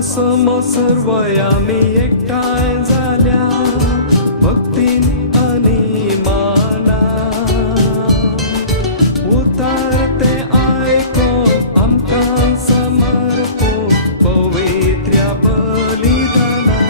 सम सर्वयामी एकठांय झाल्या भक्तीन आणि माना उतारते ऐकून आमकां समर्पून पवित्र बलिदाना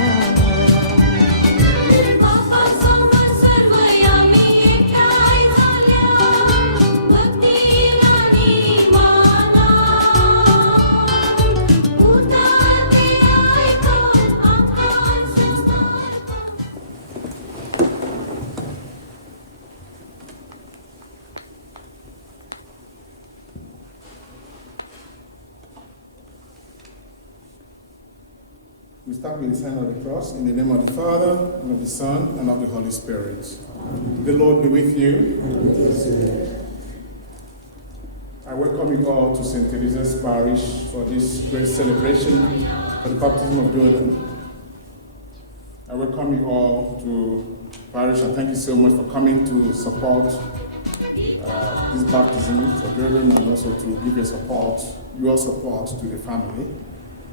We start with the sign of the cross in the name of the Father, and of the Son, and of the Holy Spirit. Amen. The Lord be with you. I welcome you all to St. Teresa's Parish for this great celebration for the baptism of Jordan. I welcome you all to Parish and thank you so much for coming to support this baptism of Jordan and also to give your support to the family.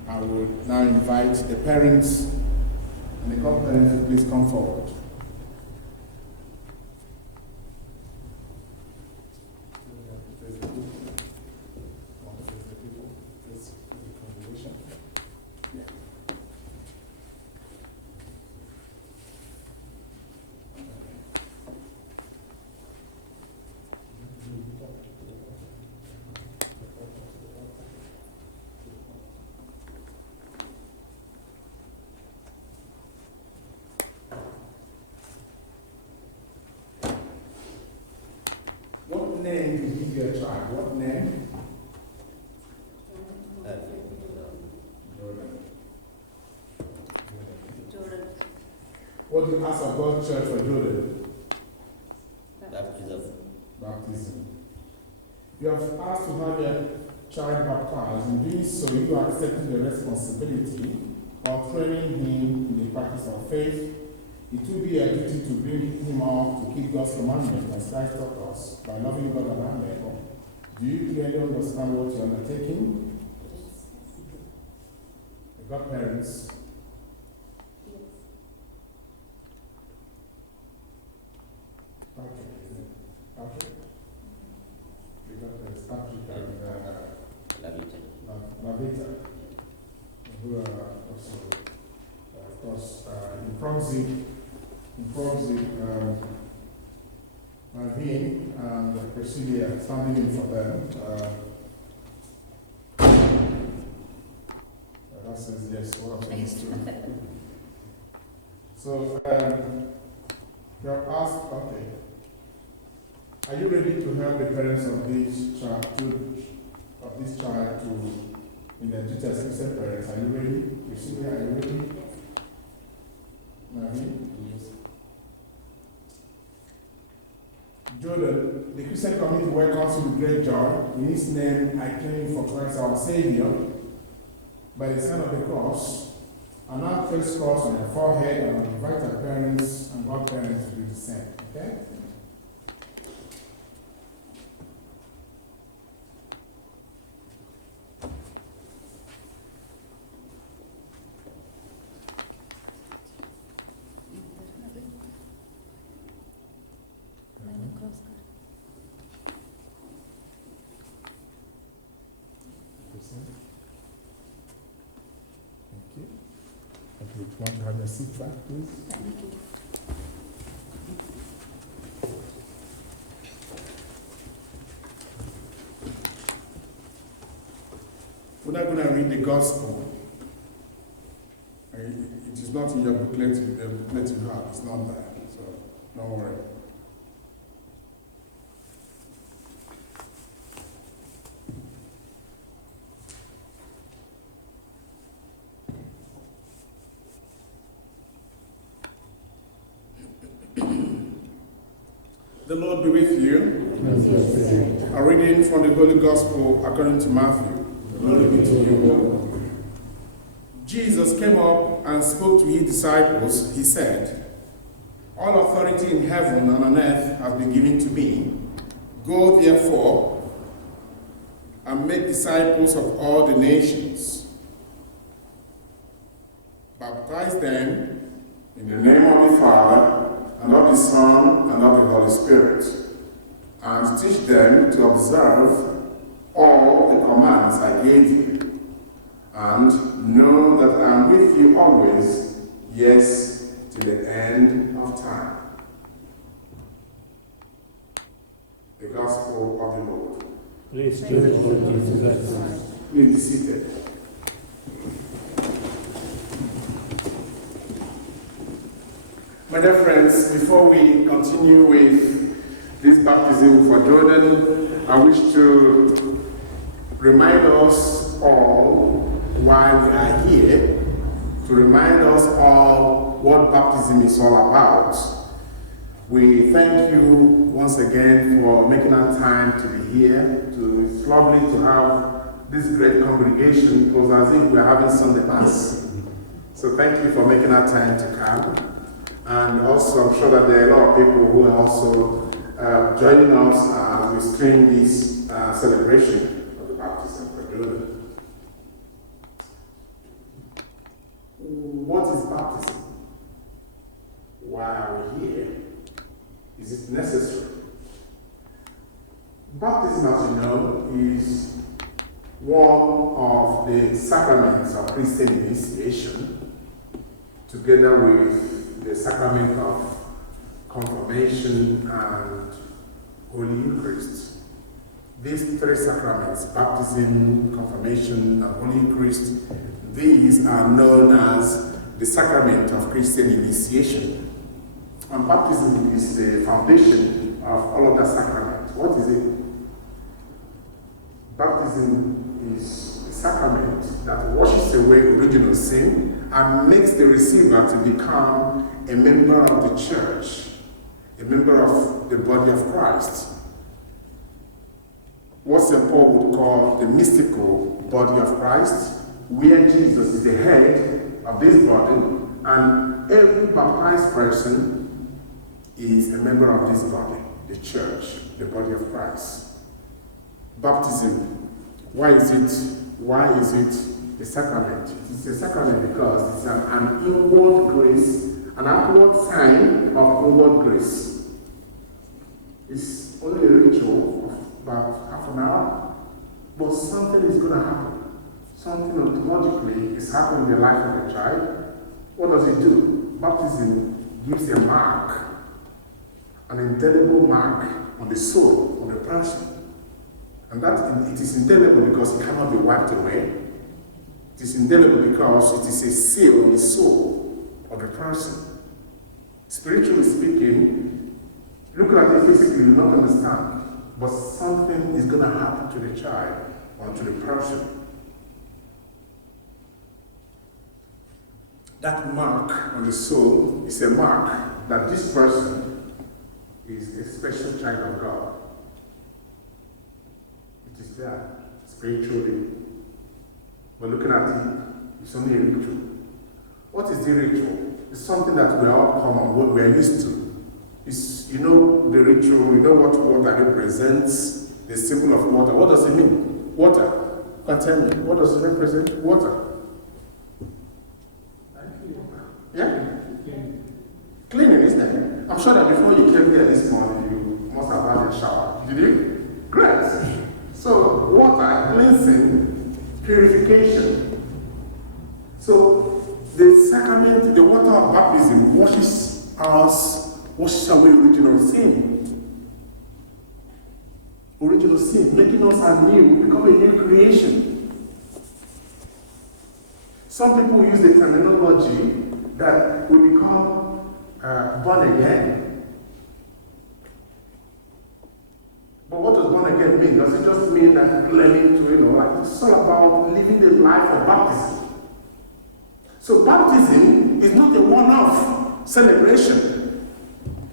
I would now invite the parents and the co-parents to please come forward. What name did you give your child? What name? Jordan. What did you ask of God's church for Jordan? Baptism. You have asked to have your child baptized. In doing so, you are accepting the responsibility of training him in the practice of faith. It will be a duty to bring him up to keep God's commandments as Christ taught us by loving God and our neighbor. Do you clearly understand what you're undertaking? The godparents. Patrick. The godparents, Patrick and Lavita, who are also, of course, in proxy, Marvin and Priscilla standing in for them. That says yes, what happens to So, you have asked, okay, are you ready to help the parents of this child to, in their duty as Christian parents? Are you ready? Priscilla, are you ready? Marvin? Yes. Jordan, the Christian community welcomes you with great joy. In his name, I claim for Christ our Savior, by the sign of the cross, and now place cross on your forehead and invite our parents and godparents to do the same. Okay? Want to have your seat back, please? Thank you. We're not going to read the gospel. It is not in your booklet, the booklet you have. It's not there, so don't worry. The Lord be with you. A reading from the Holy Gospel according to Matthew. Glory be to you, Lord. Jesus came up and spoke to his disciples. He said, "All authority in heaven and on earth has been given to me. Go therefore and make disciples of all the nations, Baptize them in the name of the Father, and of the Son, and of the Holy Spirit, and teach them to observe all the commands I gave you. And know that I am with you always, yes, to the end of time. The Gospel of the Lord. Praise to the Lord Jesus Christ. Please be seated. My dear friends, before we continue with this baptism for Jordan, I wish to remind us all why we are here, to remind us all what baptism is all about. We thank you once again for making our time to be here. It's lovely to have this great congregation. It was as if we are having Sunday Mass. So thank you for making our time to come. And also, I'm sure that there are a lot of people who are also joining us as we stream this celebration of the baptism for Jordan. What is baptism? Why are we here? Is it necessary? Baptism, as you know, is one of the sacraments of Christian initiation, together with the sacrament of confirmation and Holy Eucharist. These three sacraments, baptism, confirmation, and Holy Eucharist, these are known as the sacrament of Christian initiation. And baptism is the foundation of all of the sacraments. What is it? Baptism is a sacrament that washes away original sin and makes the receiver to become a member of the church, a member of the body of Christ. What St. Paul would call the mystical body of Christ, where Jesus is the head of this body, and every baptized person is a member of this body, the church, the body of Christ. Baptism, why is it a sacrament? It is a sacrament because it's an inward grace, an outward sign of inward grace. It's only a ritual of about half an hour, but something is going to happen. Something ontologically is happening in the life of the child. What does it do? Baptism gives a mark, an indelible mark on the soul of the person. And that it is indelible because it cannot be wiped away. It is indelible because it is a seal on the soul of the person. Spiritually speaking, looking at it physically, you don't understand, but something is going to happen to the child or to the person. That mark on the soul is a mark that this person is a special child of God. It is there, spiritually. But looking at it, it's only a ritual. What is the ritual? It's something that we are all common, what we are used to. It's, you know, the ritual, you know what water represents, the symbol of water. What does it mean? Water. Tell me, what does it represent? Water. Yeah? Cleaning, isn't it? I'm sure that before you came here this morning, you must have had a shower. Did you? Great. So, water, cleansing, purification. So, the sacrament, the water of baptism washes away original sin. Original sin, making us anew, become a new creation. Some people use the terminology that we become born again. But what does born again mean? Does it just mean that learning to, it's all about living the life of baptism. So baptism is not a one-off celebration.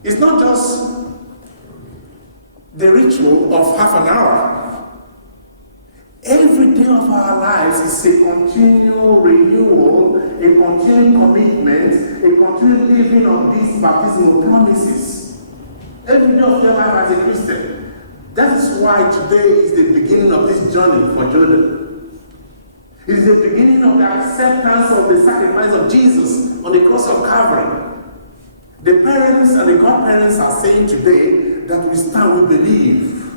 It's not just the ritual of half an hour. Every day of our lives is a continual renewal, a continual commitment, a continual living of these baptismal promises. Every day of your life as a Christian. That is why today is the beginning of this journey for Jordan. It is the beginning of the acceptance of the sacrifice of Jesus on the cross of Calvary. The parents and the godparents are saying today that we stand, we believe.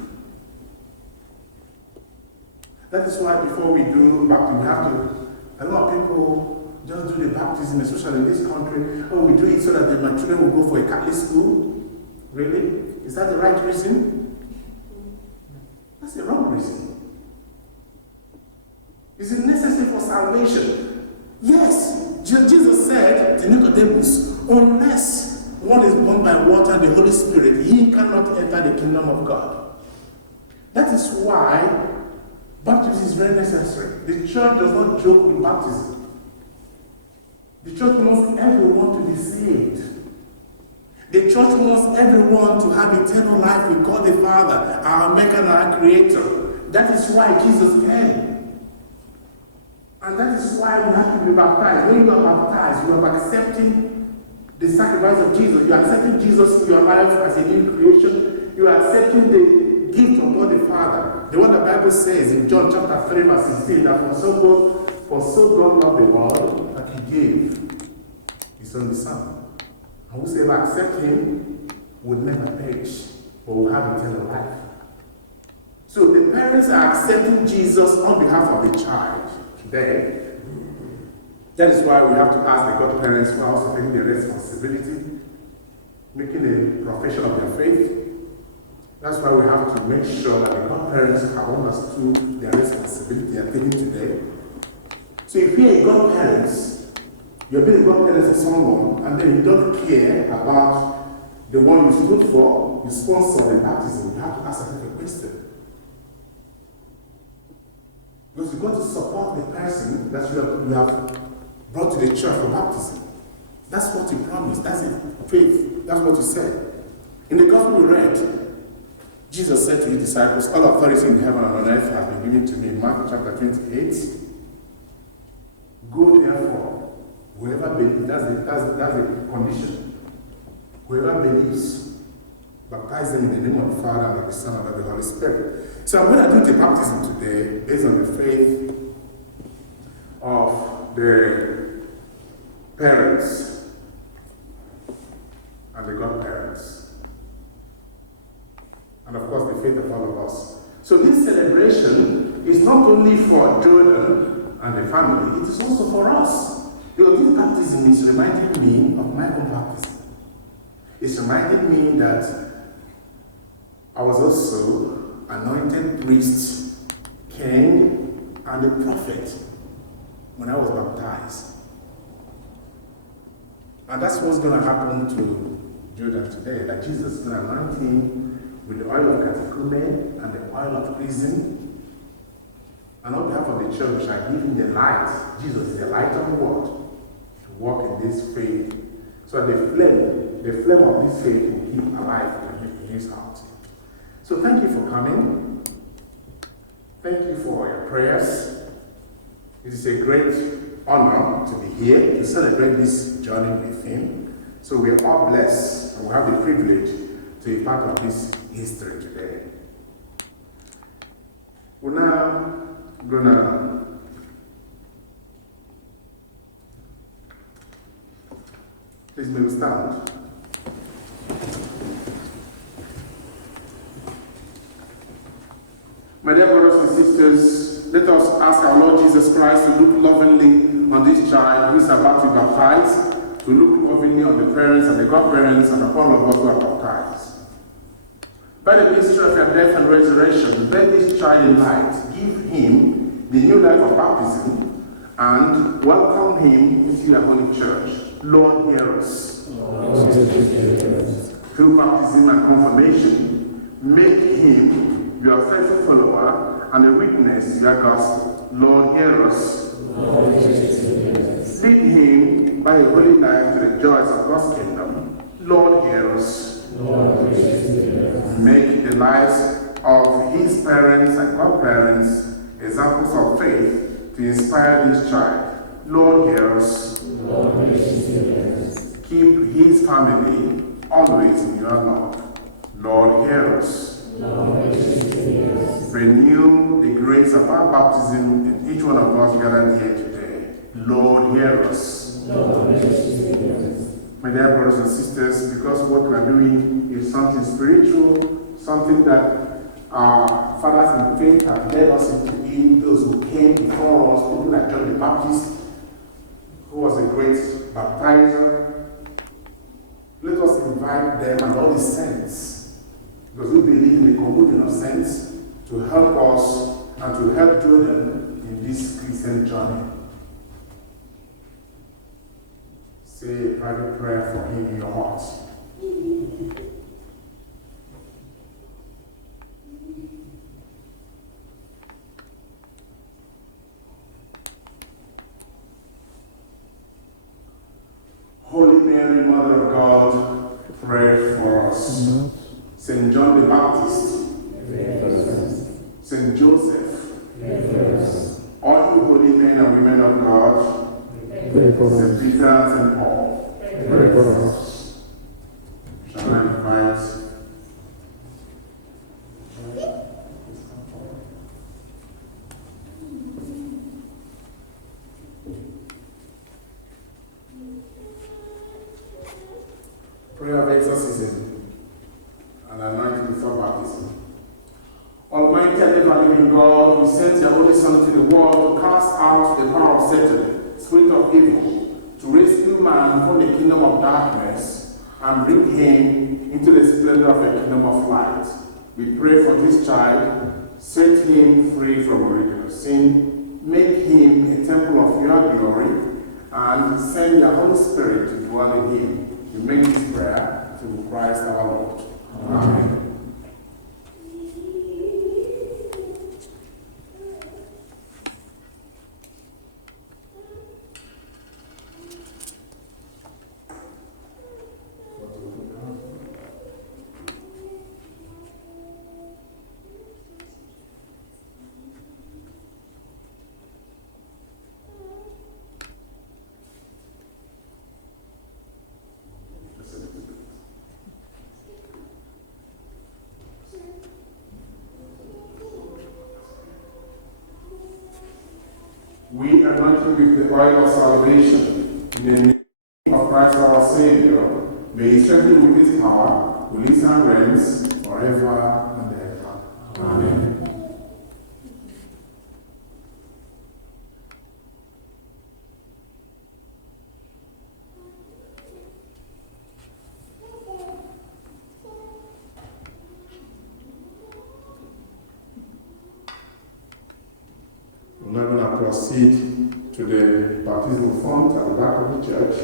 That is why before we do baptism, we have to, a lot of people just do the baptism, especially in this country. Oh, we do it so that my children will go for a Catholic school. Really? Is that the right reason? That's the wrong reason. Is it necessary for salvation? Yes. Jesus said to Nicodemus, unless one is born by water and the Holy Spirit, he cannot enter the kingdom of God. That is why baptism is very necessary. The church does not joke with baptism. The church wants everyone to be saved. The church wants everyone to have eternal life with God the Father, our Maker and our Creator. That is why Jesus came. And that is why you have to be baptized. When you are baptized, you are accepting the sacrifice of Jesus. You are accepting Jesus in your life as a new creation. You are accepting the gift of God the Father. The one the Bible says in John chapter 3 verse 16 that for so God loved the world that he gave his only Son. And whosoever accepts him will never perish, but will have eternal life. So the parents are accepting Jesus on behalf of the child today. That is why we have to ask the godparents who are also taking the responsibility, making a profession of their faith. That's why we have to make sure that the godparents have understood their responsibility they are taking today. So if you're a godparents, you're being a godparent to someone, and then you don't care about the one you stood for, you sponsor the baptism, you have to ask a question. Because you've got to support the person that you have brought to the church for baptism. That's what you promised. That's it. Faith. That's what you said. In the gospel we read, Jesus said to his disciples, all authority in heaven and on earth has been given to me. Mark chapter 28. Go therefore, whoever believes, that's the condition. Whoever believes, baptize them in the name of the Father and of the Son and of the Holy Spirit. So I'm going to do the baptism today based on the faith of the parents and the godparents. And of course the faith of all of us. So this celebration is not only for Jordan and the family, it is also for us. Because this baptism is reminding me of my own baptism. It's reminding me that I was also anointed priest, king, and a prophet when I was baptized. And that's what's going to happen to Jordan today, that Jesus is going to anoint him with the oil of catechumen and the oil of prison. And on behalf of the church, I give him the light. Jesus is the light of the world to walk in this faith, so that the flame of this faith will keep alive in his heart. So thank you for coming. Thank you for your prayers. It is a great honor to be here to celebrate this journey with him. So we are all blessed and we have the privilege to be part of this history today. We're now gonna please may we stand. My dear brothers and sisters, let us ask our Lord Jesus Christ to look lovingly on this child who is about to be baptized, to look lovingly on the parents and the godparents and upon all of us who are baptized. By the ministry of your death and resurrection, let this child in light give him the new life of baptism and welcome him into your holy church. Lord, hear us. Through baptism and confirmation, make him your faithful follower and a witness to your gospel. Lord, hear us. Lead him by a holy life to the joys of God's kingdom. Lord, hear us. Make the lives of his parents and godparents examples of faith to inspire this child. Lord, hear us. Keep his family always in your love. Lord, hear us. Renew the great praise about baptism in each one of us gathered here today. Lord, hear us. My dear brothers and sisters, because what we are doing is something spiritual, something that our fathers in faith have led us into it, those who came before us, people like John the Baptist, who was a great baptizer. Let us invite them and all the saints, because we believe in the communion of saints, to help us and to help Jordan in this Christian journey. Say a private prayer for him in your heart. Holy Mary, Mother of God, pray for us. Saint John the Baptist, Saint Joseph, all you holy men and women of God, Saint Peter and Saint Paul, pray for us. Shall I invite? Prayer of exorcism and anointing before baptism. Almighty and ever-living God, we sent your only Son to the world to cast out the power of Satan, spirit of evil, to rescue man from the kingdom of darkness and bring him into the splendor of the kingdom of light. We pray for this child, set him free from original sin, make him a temple of your glory, and send your Holy Spirit to dwell in him. We make this prayer through Christ our Lord. Amen. We anoint you with the oil of salvation in the name of Christ our Savior. May he strengthen you with his power, who lives and reigns forever and ever. Amen. We're now going to proceed to the baptismal font at the back of the church.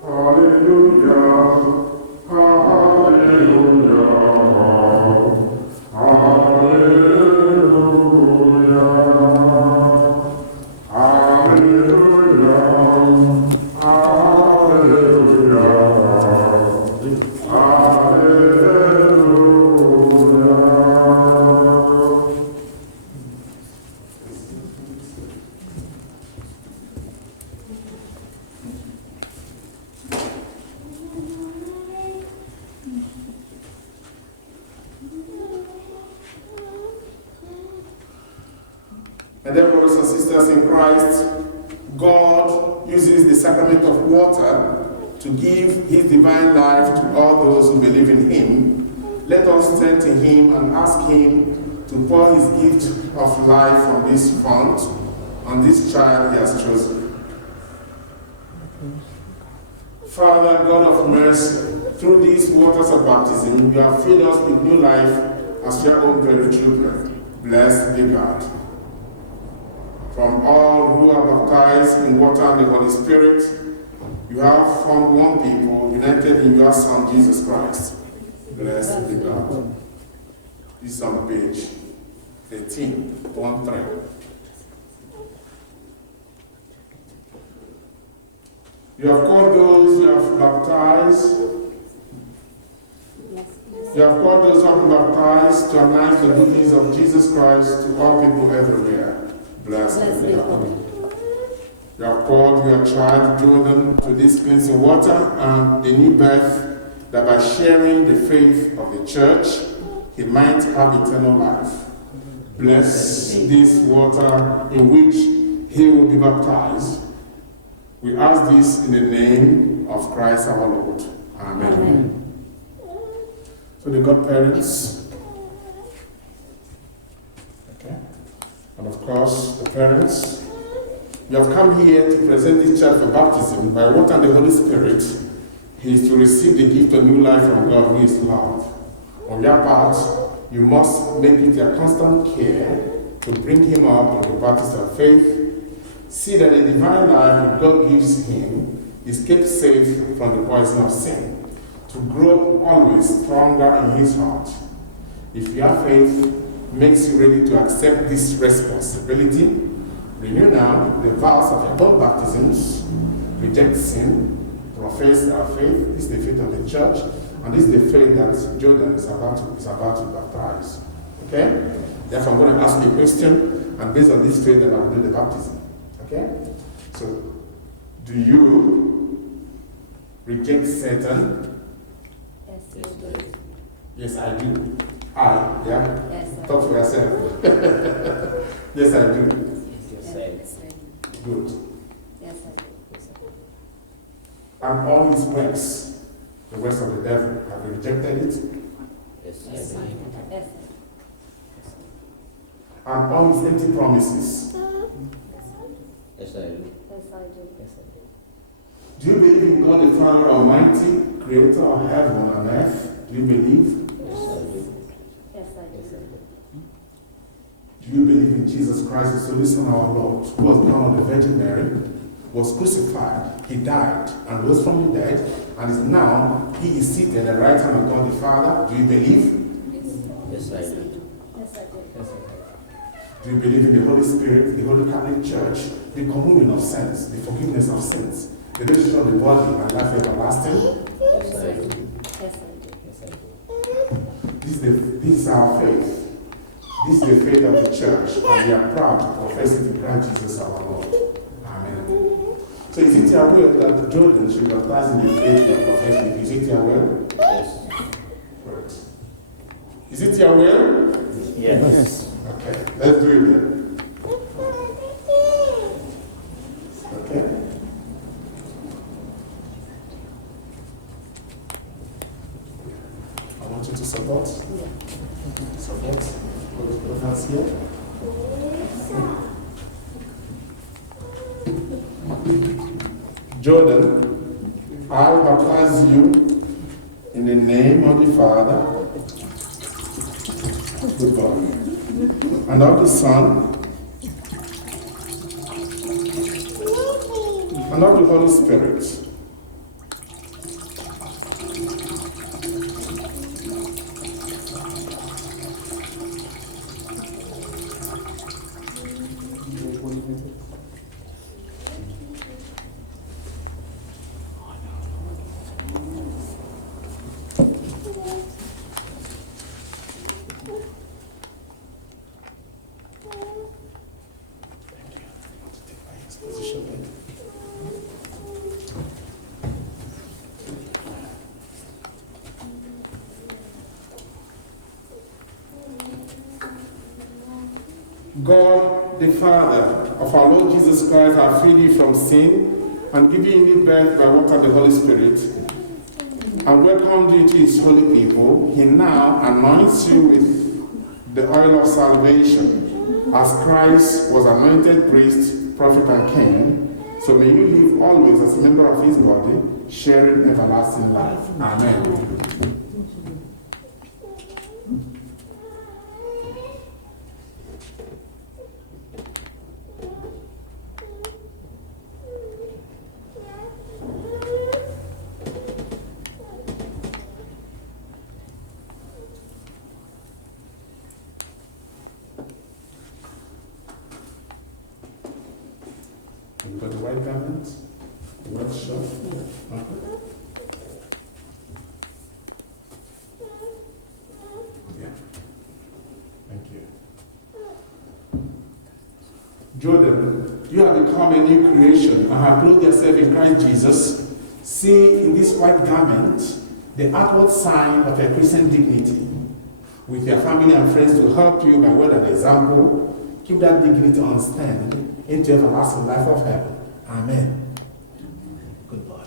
Hallelujah, hallelujah, hallelujah, hallelujah, And then, brothers and sisters in Christ, God uses the sacrament of water to give his divine life to all those who believe in him. Let us turn to him and ask him to pour his gift of life on this font, on this child he has chosen. Father, God of mercy, through these waters of baptism, you have filled us with new life as your own very children. Blessed be God. From all who are baptized in water and the Holy Spirit, you have formed one people, united in your Son, Jesus Christ. Blessed be God. This is on page 13. You have called those you have baptized. You have called those who have been baptized to announce the good news of Jesus Christ to all people everywhere. Blessed be God. You have called your child Jordan to this cleansing water and the new birth that by sharing the faith of the church, he might have eternal life. Bless this water in which he will be baptized. We ask this in the name of Christ our Lord. Amen. Amen. So the godparents, okay, and of course the parents, you have come here to present this child for baptism by water and the Holy Spirit. He is to receive the gift of new life from God, who is love. On your part, you must make it your constant care to bring him up in the baptism of faith. See that the divine life God gives him is kept safe from the poison of sin, to grow always stronger in his heart. If your faith makes you ready to accept this responsibility, renew now the vows of your own baptisms, reject sin, profess our faith. This is the faith of the church, and this is the faith that Jordan is about to baptize. Okay? Therefore, I'm going to ask you a question, and based on this faith, that I'll do the baptism. Okay? So, do you reject Satan? Yes, you do. Yes, I do. Yeah? Yes, I Talk for yourself. Yes, I do. Yes, I do. Good. Yes, I do. And all his works, the works of the devil, have you rejected it? Yes, I do. Yes, And all his empty promises. Yes, I do. Yes, I do. Yes, I do. Do you believe in God the Father Almighty, creator of heaven and earth? Do you believe? Yes, I do. Yes, I do. Do you believe in Jesus Christ, his only Son, our Lord, who was born of the Virgin Mary, was crucified, he died, and rose from the dead, and is now, he is seated at the right hand of God the Father? Do you believe? Yes, I do. Yes, I do. Yes, I do. Do you believe in the Holy Spirit, the Holy Catholic Church, the communion of sins, the forgiveness of sins, the resurrection of the body, and life everlasting? Yes, I do. Yes, I do. Yes, I do. This is our faith. This is the faith of the church, and we are proud to profess it in Christ Jesus our Lord. Amen. So is it your will that Jordan should baptize in the faith you are professing? Is it your will? Yes. Right. Is it your will? Yes. Okay, let's do it then. Okay. I want you to support. Support. Put hands here. Jordan, I baptize you in the name of the Father, good boy, and of the Son, and of the Holy Spirit. God, the Father of our Lord Jesus Christ, has freed you from sin and given you new birth by water of the Holy Spirit, and welcomed you to his holy people. He now anoints you with the oil of salvation, as Christ was anointed priest, prophet, and king. So may you live always as a member of his body, sharing everlasting life. Amen. You've got the white garment, the white shirt. Okay. Yeah. Thank you. Jordan, you have become a new creation and have clothed yourself in Christ Jesus. See, in this white garment, the outward sign of a Christian dignity, with your family and friends to help you by word and example. Keep that dignity on stand into everlasting life of heaven. Amen. Good boy.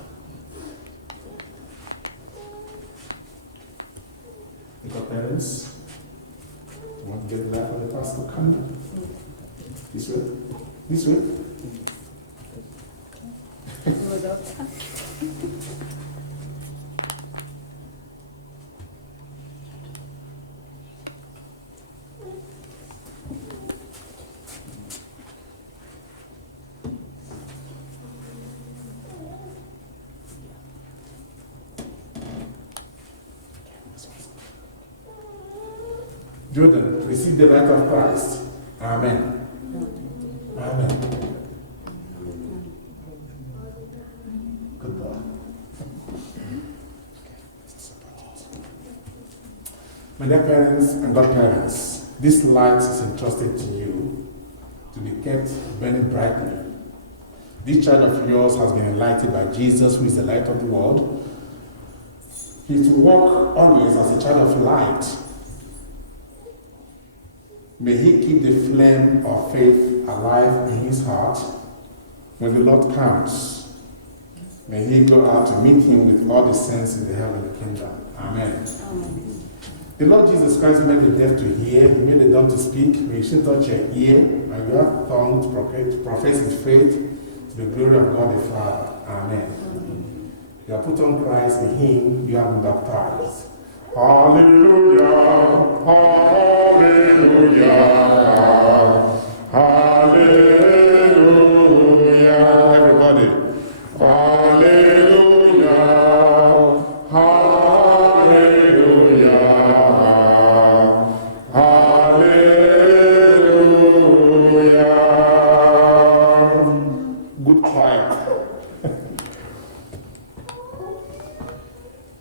Your parents, you want to get the life of the pastor? Come here. This way. This way. Jordan, receive the light of Christ. Amen. Amen. Good boy. My dear parents and godparents, this light is entrusted to you to be kept burning brightly. This child of yours has been enlightened by Jesus, who is the light of the world. He is to walk always as a child of light. May he keep the flame of faith alive in his heart when the Lord comes. May he go out to meet him with all the saints in the heavenly kingdom. Amen. Amen. The Lord Jesus Christ made the deaf to hear, he made the dumb to speak. May you touch your ear and your tongue to profess his faith to the glory of God the Father. Amen. Amen. You have put on Christ, in him you have been baptized. Hallelujah, hallelujah, hallelujah. Everybody, hallelujah, hallelujah, hallelujah. Good quiet.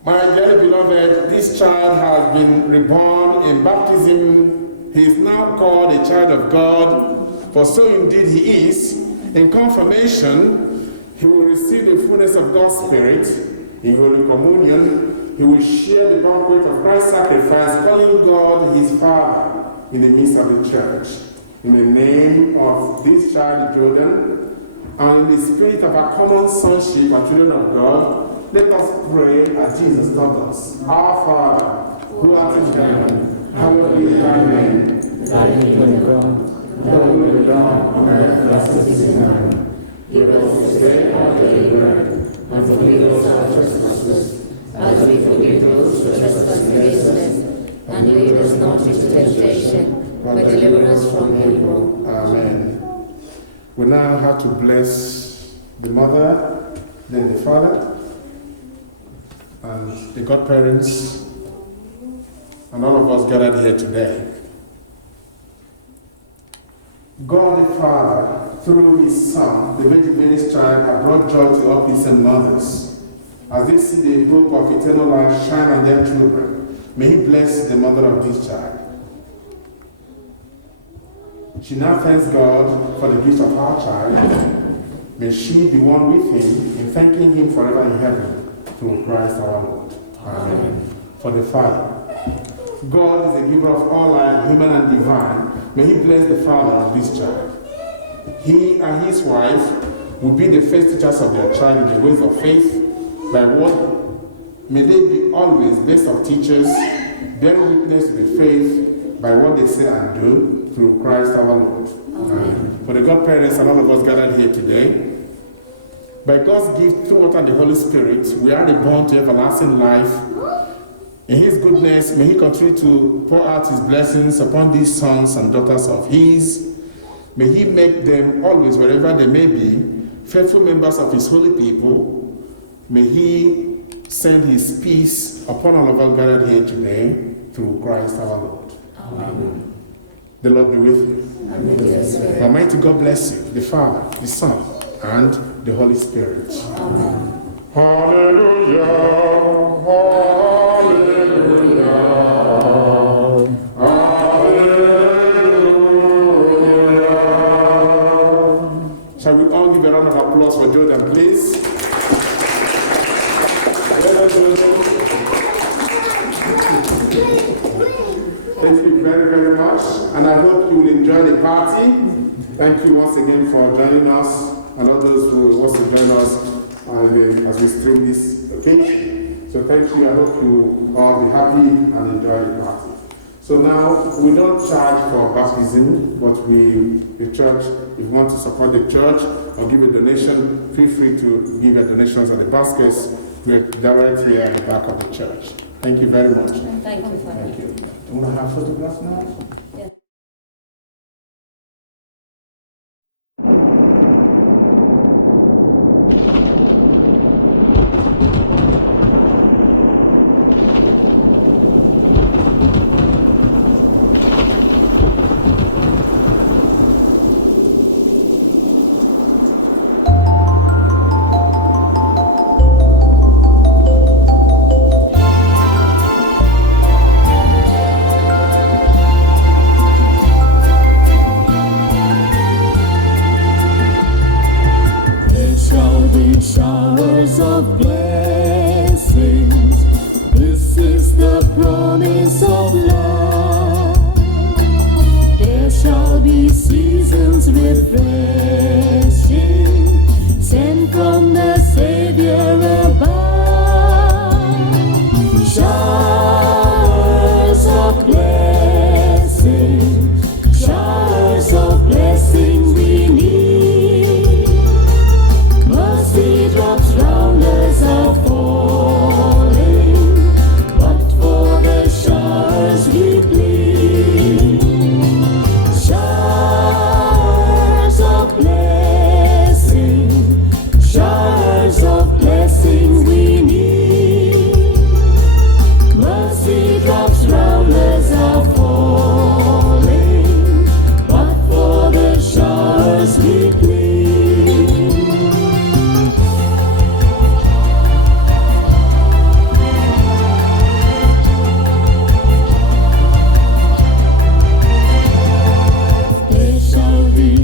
My dearly beloved, this child has been reborn in baptism. He is now called a child of God, for so indeed he is. In confirmation, he will receive the fullness of God's Spirit. In Holy Communion, he will share the banquet of Christ's sacrifice, calling God his Father in the midst of the church. In the name of this child, Jordan, and in the spirit of our common sonship and children of God, let us pray as Jesus taught us. Our Father, who art in heaven, hallowed be thy name. Thy kingdom come, thy will be done on earth as it is in heaven. Give us this day our daily bread, and forgive us our trespasses, as we forgive those who trespass against us. And lead us not into temptation, but deliver us from evil. Amen. We now have to bless the mother, then the father, and the godparents, and all of us gathered here today. God the Father, through his Son, the Virgin Mary's child, has brought joy to all peasant mothers. As they see the hope of eternal life shine on their children, may he bless the mother of this child. She now thanks God for the gift of our child. May she be one with him in thanking him forever in heaven. Through Christ our Lord. Amen. For the Father. God is the giver of all life, human and divine. May he bless the father of this child. He and his wife will be the first teachers of their child in the ways of faith. By what may they be always best of teachers, bearing witness with faith by what they say and do, through Christ our Lord. Amen. For the godparents and all of us gathered here today, by God's gift through water and the Holy Spirit, we are reborn to everlasting life. In his goodness, may he continue to pour out his blessings upon these sons and daughters of his. May he make them always, wherever they may be, faithful members of his holy people. May he send his peace upon all of us gathered here today, through Christ our Lord. Amen. The Lord be with you. Amen. Almighty God bless you, the Father, the Son, and the Holy Spirit. Amen. Hallelujah, hallelujah, hallelujah. Shall we all give a round of applause for Jordan, please? Let us enjoy the party. Thank you once again for joining us and all those who want to join us as we stream this occasion. So thank you. I hope you all be happy and enjoy the party. So now, we don't charge for baptism, but the church, if you want to support the church or give a donation, feel free to give your donations at the baskets. They're right here at the back of the church. Thank you very much. Thank you. Thank you. Do you want to have photographs now? Yes. Showers of blessings, this is the promise of love. There shall be seasons refreshing, sent from the Savior above. Showers of blessing, showers of blessing we need. Drops round us are falling, but for the showers we plead. Showers of blessing, showers of blessing we need. Mercy drops round us are falling, but for the showers we plead.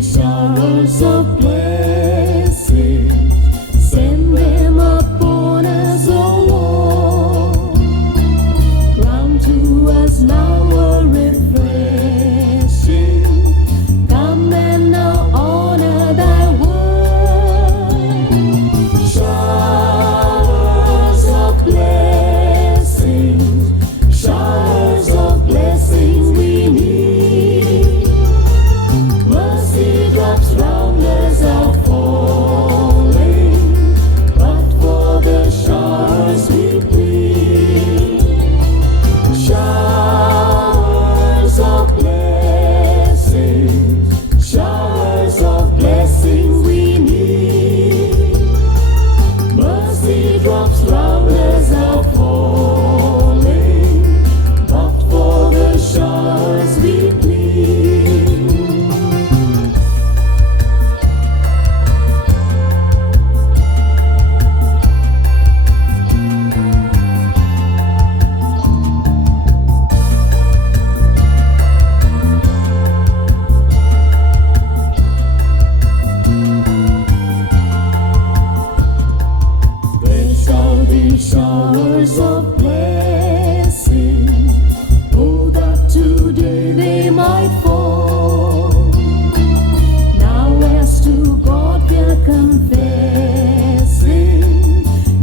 Showers of blessing, send them upon us, O Lord. Grant to us now a refreshing. Come and now honor thy word. Showers of blessing, showers of blessing we need. Mercy drops round us are falling, but for the showers we plead. Showers of blessing, showers of blessing we need. Mercy drops round us are falling, but for the showers we plead. There shall be showers of blessing, oh that today they might fall. Now as to God we're confessing,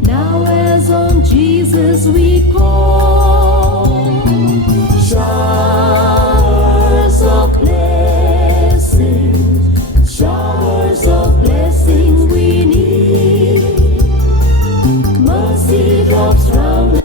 now as on Jesus we call. Showers of blessing, showers of blessing we need. Mercy drops round.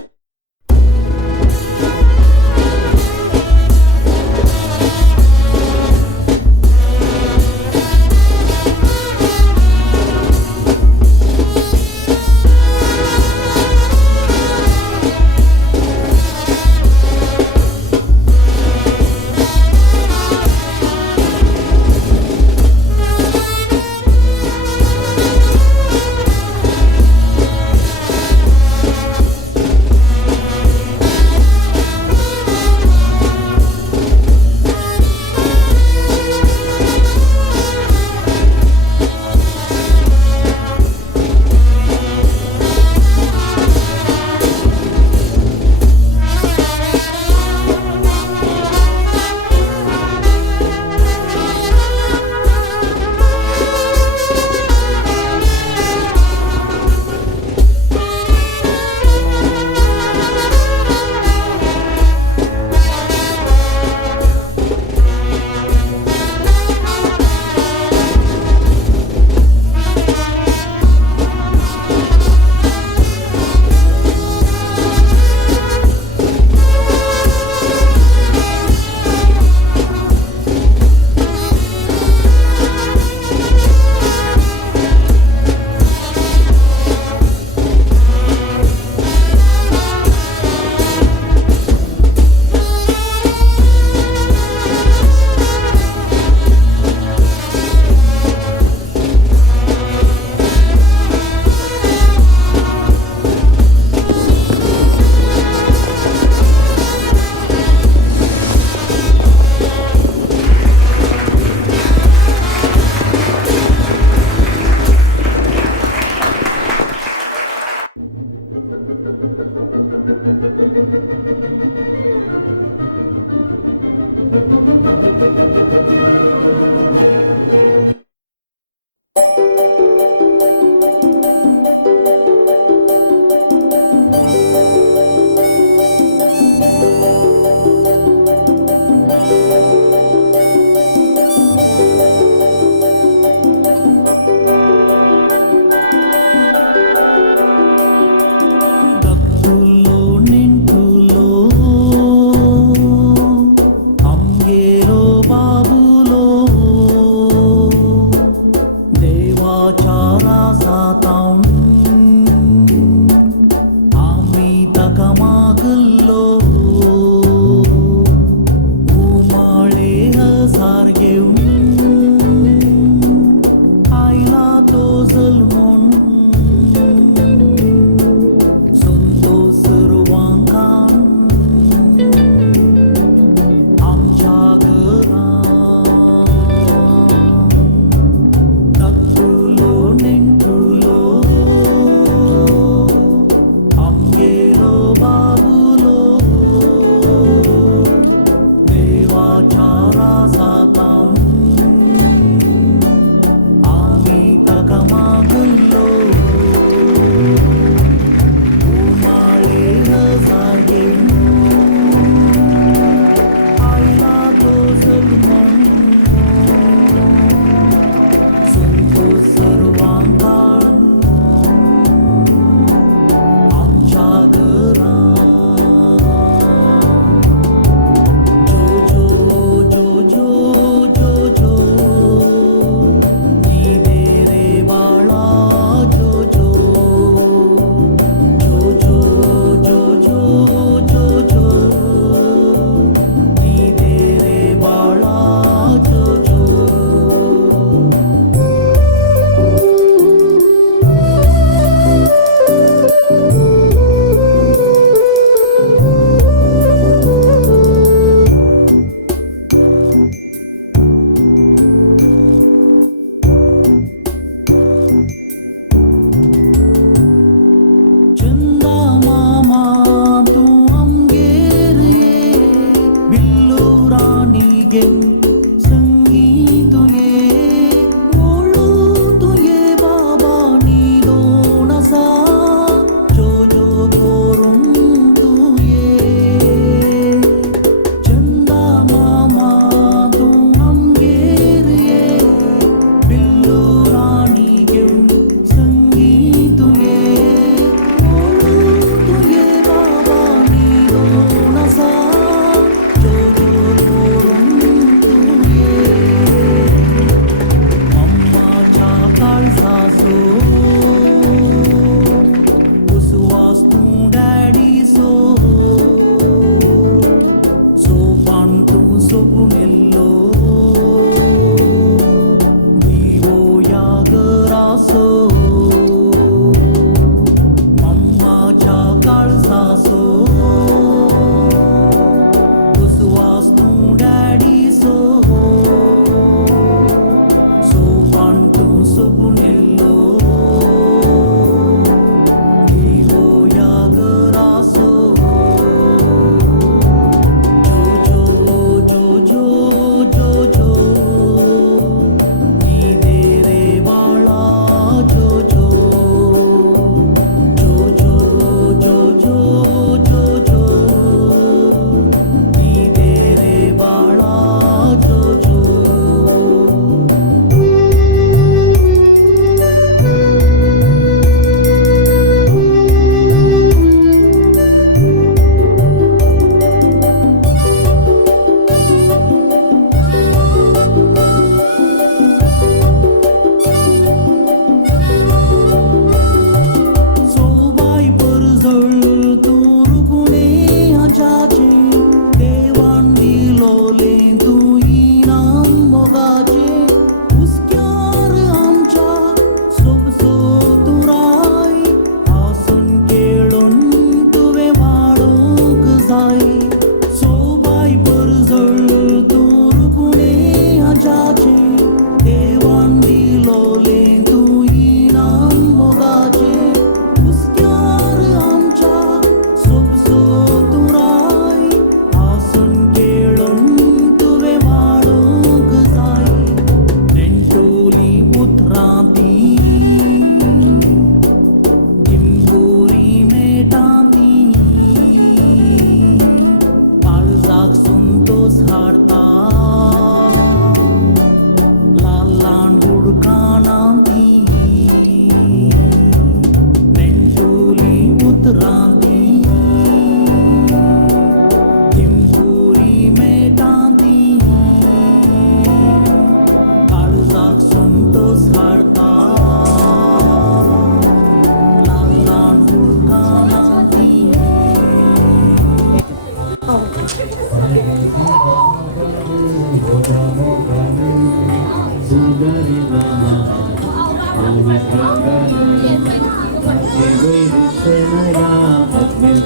భక్తుల్లో నింటులో అంగేలో బాబులో దేవాచారా సాతాం అమిత కమాగుల్లో ఉమాళే సార్గేం ఐలాతో జల్మోన్ जो जो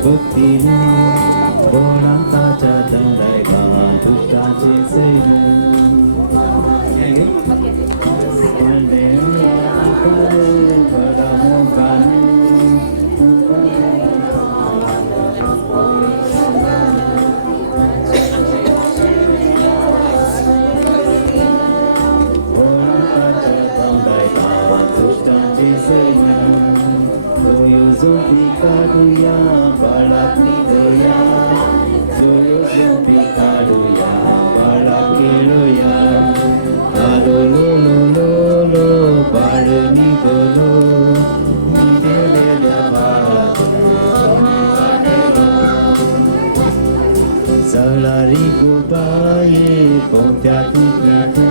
भक्तीने बोलांताच्या तळायला दुष्टाचे सैन्य Salari gubaye pontiati grata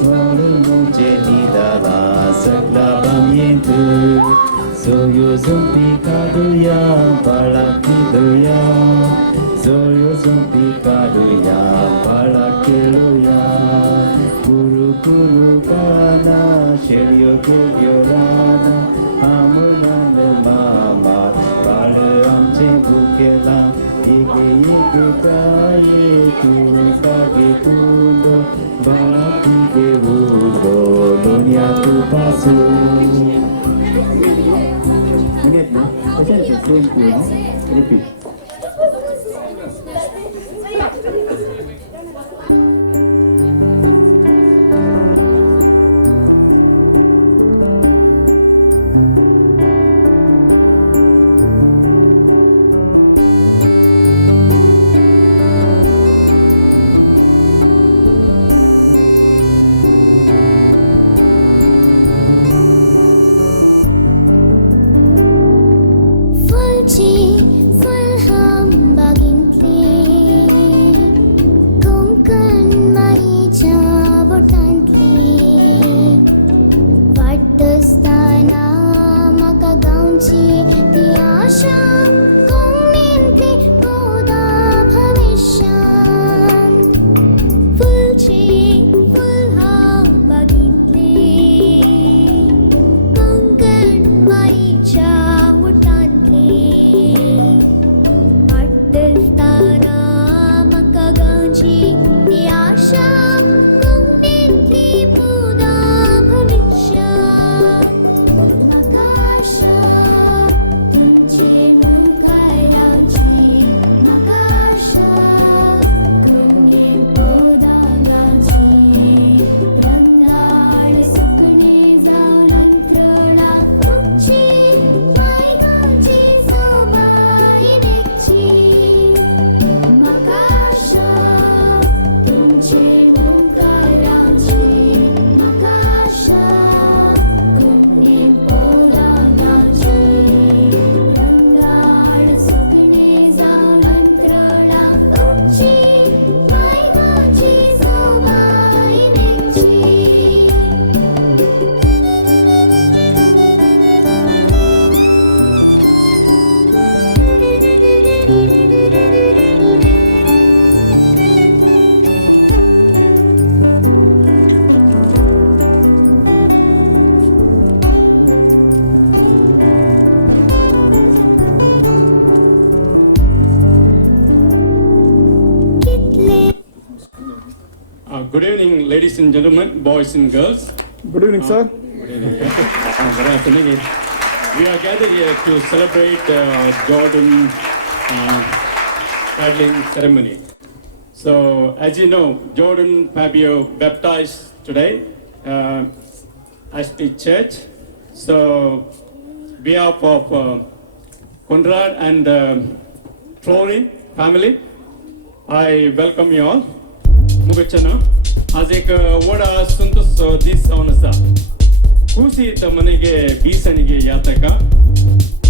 Solo gelidala sakla bamientu Soyo zumbi kaduya balakidoya Soyo zumbi kaduya balakidoya Guru guru kana shiryo guryorana Amulana mama bala amche bukela Ike kaye tuka getundo balaki gevundo dunia tu pasu. Ingat na? Pasal sa same po, no? Repeat. Good evening, ladies and gentlemen, boys and girls. Good evening, sir. Good evening. Good afternoon. We are gathered here to celebrate Jordan Cradling ceremony. So, as you know, Jordan Fabio baptized today Aspley Church. So, behalf of Conrad and Cradling family, I welcome you all. मुगच्छना आज एक वडा संतोष this ಅವನಸ ಕೂಸಿ ತಮ್ಮನಿಗೆ ಬೀಸಣಿಗೆ ಯಾತಕ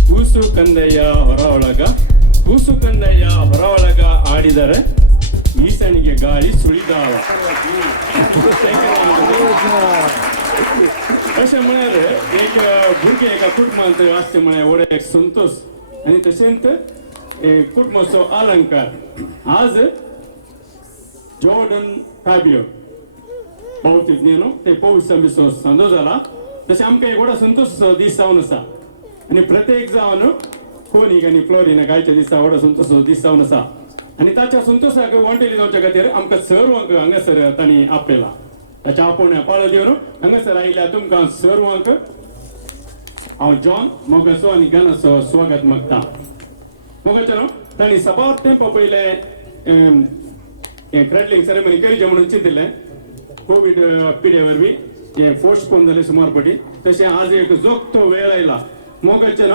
ಕೂಸು ಕಂದಯ್ಯ ಹೊರೊಳಗ ಕೂಸು ಕಂದಯ್ಯ ಹೊರೊಳಗ ಆಡಿದರೆ ಬೀಸಣಿಗೆ ಗಾಳಿ ಸುಳಿದಾಳ अशा म्हणाले एक भुरगे एका कुटुंबांत वाचते म्हणे एवढे एक संतोष आणि तशेंच कुटुंबाचो अलंकार आज जॉर्डन फॅबियो पावतीच न्हू ते पौष संदो जाला तशें आमकां एक व्हडा संतोश दीस जावन आसा आनी प्रत्येक जावन कोणी गाणी फ्लोरीन गायच्या दिसा व्हडा संतोष दिसावन आसा आनी ताच्या संतोषाक वॉन्टेली जावच्या खातीर आमकां सर्वांक हांगासर तांणी आपयला ताच्या आपोवण्या पाळो दिवन हांगासर आयिल्ल्या तुमकां सर्वांक हांव जॉन मोगाचो आनी गानाचो स्वागत मागता. मोगाचो तांणी सबार तेंपा पयलें क्रॅडलिंग सेरेमनी करचें म्हणून चिंतिल्लें. कोविड पिरियड वरवीं पोस्टपोन जालें सुमार पटी तशें आज एक जोगतो वेळ आयला. मोगाचें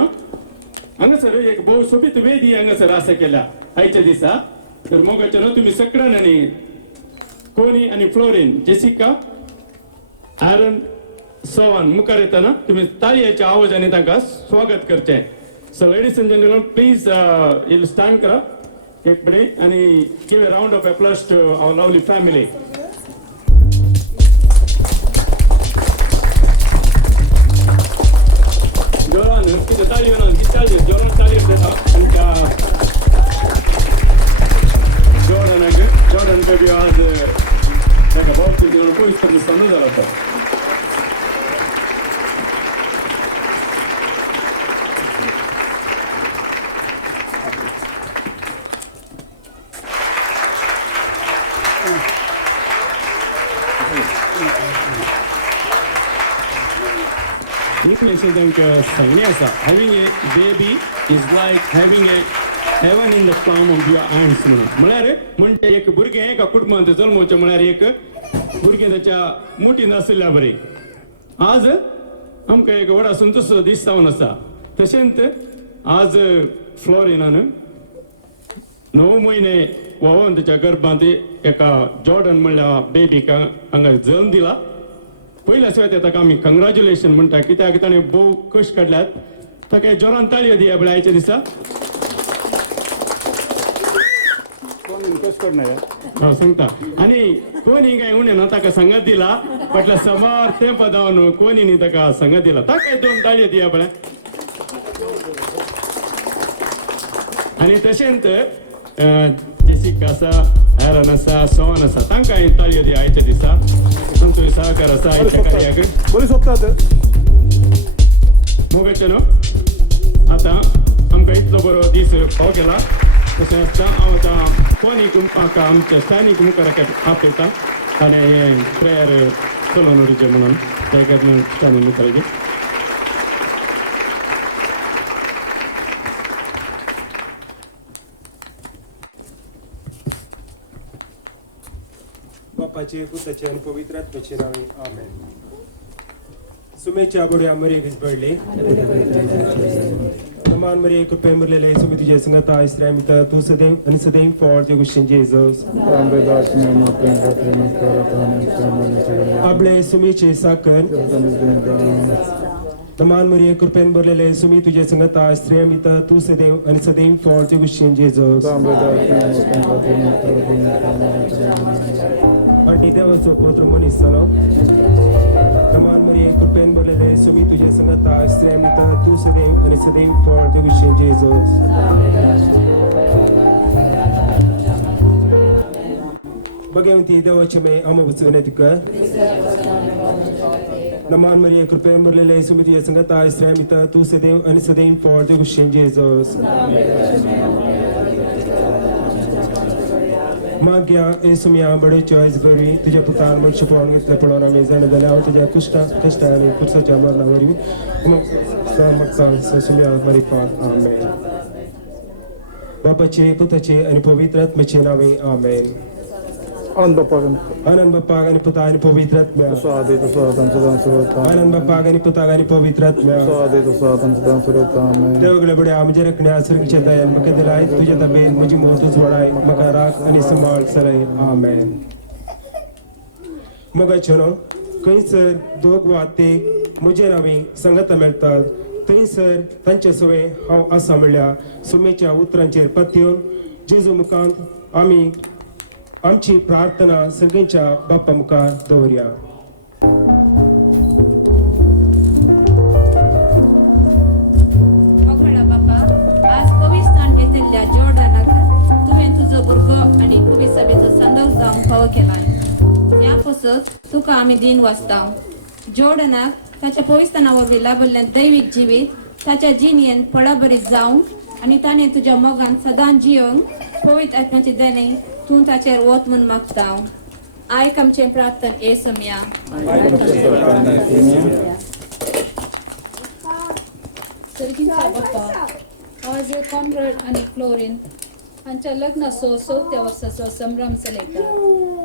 हांगासर एक भोव सोबीत वेदी हांगासर आसा केल्या आयच्या दिसा. तर मोगाचें तुमी सगळ्यांनी कोनी आनी फ्लोरीन जेसिका आरन सवान मुखार येताना तुम्ही ताळयेच्या आवाजाने तांकां स्वागत करचें. So ladies and gentleman please you'll stand करा एक मिनिट आणि give a round of applause to our lovely family. जोरान किती ताळयो ना किती ताळयो जोरान ताळयो देता आणि Jordan Fabio आज ताका बहुत दिवस पयस दिसताना जाला तो. English सांगणे आसा having a baby is like having a heaven in the palm of your hands म्हळ्यार म्हणजे एक भुरगें एका कुटुंबांत जल्मोवचें म्हळ्यार एक भुरगें ताच्या मुठींत आसल्या बरें. आज आमकां एक व्हडा संतोश दीस जावन आसा. तशेंच आज फ्लोरिनान 9 म्हयने व्हांवन ताच्या गर्भांत एका जॉर्डन म्हणल्या बेबीक हांगा जल्म दिला. पयल्या सुवात ताका आमी कंग्रॅच्युलेशन म्हणटा कित्याक ताणें भोव कश्ट काडल्यात. ताका जोरान ताळयो दिया बळ्या आयच्या दिसा. सांगता आनी कोणी काय उणें ना ताका संगत दिला फाटल्या समार तेंपा जावन कोणी ताका संगत दिला. ताका 2 ताळयो दिया बळ्या. आनी तशेंच जेसिका आसा आरन आसा सवान आसा तांकांय ताळयो दिया आयच्या दिसा. तुमचो सहकार आसा आयच्या कार्याक बरी सोंपतात. मोगाचें न्हू आतां आमकां इतलो बरो दीस फाव केला. तशें आसता हांव आतां कोणी म्हाका आमच्या स्थानीक मुखार आपयता आनी हें प्रेयर चलोवन उरचें म्हणून त्या खातीर स्थानीक मुखार बापाचे पुताचे आणि पवित्र आत्म्याचे नावे आमेन. सुमेच्या बड्या मरेक पडले समान मरे कृपे मरलेले सुमी तुझे संगत आश्रय मिता तू सदैव आणि सदैव फॉर ते गुशन जेजस आपले सुमीचे साकर समान मरे कृपेन भरलेले सुमी तुझे संगत आश्रय मिता तू सदैव आणि सदैव फॉर ते गुशन जेजस आणि देवाचो पुत्र मनीस जालो. समान मरे कृपेन भरलेले सुमी तुझे संगत आश्रय मिता तू सदैव आणि सदैव फॉर ते गुशन जेजस भगवंती देवाचे मे आमोबच विनंती कर. नमान मरिये कृपेन भरलेले सुमी तुझे संगत आश्रय मिता तू सदैव आणि सदैव फॉर ते गुशन जेजस माग्या सुमिया बडे चॉईस बरी तुझ्या पुतान मनुष्य पावन घेतले पडून आम्ही जाणं जाल्यार हांव तुझ्या कश्टा आनी पुरसाच्या मरणा वरवीं मागता सुमिया बरी पाव आमेन. बापाचे पुताचे आणि पवित्र आत्म्याचे नावे आमेन. आनंद बाप्पाक आणि पुता आणि पवित्र आत्म्या आनंद बाप्पाक आणि पुताक आणि पवित्र आत्म्या देवगले बडे आमचे रखण्या सर्गीच्या दयान म्हाका दिलाय तुझ्या तबेन म्हजी मोतूच वडाय म्हाका राख आणि सांबाळ सलय आमेन. मोगाचेनो खंयसर दोग वा ते म्हजे नावी संगत मेळटात थंयसर तांचे सवय हांव आसा म्हणल्या सुमेच्या उतरांचेर पत्योन जेजू मुखांत आमी आमची प्रार्थना सगळ्यांच्या बाप्पा मुखार दवरया. बाप्पा आज पवित्रान घेतिल्ल्या जॉर्डनाक तुवें तुजो भुरगो आनी तुवें सभेचो संदर्भ जावन फावो केला. ह्या पासत तुका आमी दिन वाचता. जॉर्डनाक ताच्या पवित्राना वरवीं लाभल्ल्यान दैवीक जिवीत ताच्या जिणेन पडाबरीत जावं आनी ताणें तुज्या मोगान सदां जियोंक पवित्र आत्म्याची देणे तूं ताचेर वत म्हूण मागता आयक आमचें प्रार्थना येसुमिया सर्गीचा बाप्पा आज कॉम्रेड आनी फ्लोरीन हांच्या लग्नाचो 4थ्या वर्साचो संभ्रम चलयता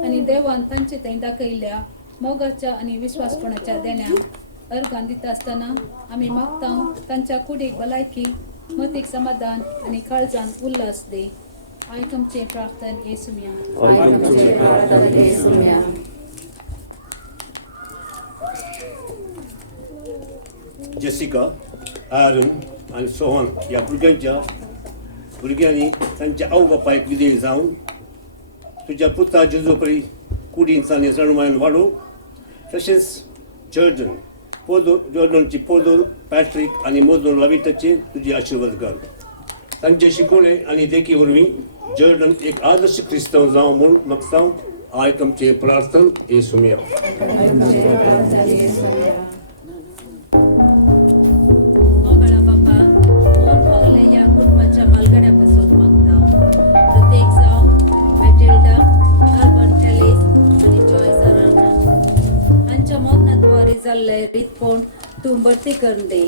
आनी देवान तांचे थंय दाखयल्ल्या मोगाच्या आनी विश्वासपणाच्या देण्याक अर्गां दिता आसतना आमी मागता तांच्या कुडीक भलायकी मतीक समाधान आनी काळजान उल्हास दी आयक आमचें प्रार्थना येसुमिया जेसिका आरन आनी सोहन ह्या भुरग्यांनी तांच्या आवय बापायक विधेय जावन तुज्या पुता जेजू परी कुडीन तांणी जणमायन वाडोवंक तशेंच जॉर्डनची पोदोन पॅट्रीक आनी मोदोन लाविताचे तुजी आशिर्वाद घाल तांचे शिकोवणे आनी देखी वरवीं जॉर्डन एक आदर्श क्रिस्तांव जावं म्हूण मागता आयक आमचें प्रार्थना येसुमिया रितपण तूं भरती करून दे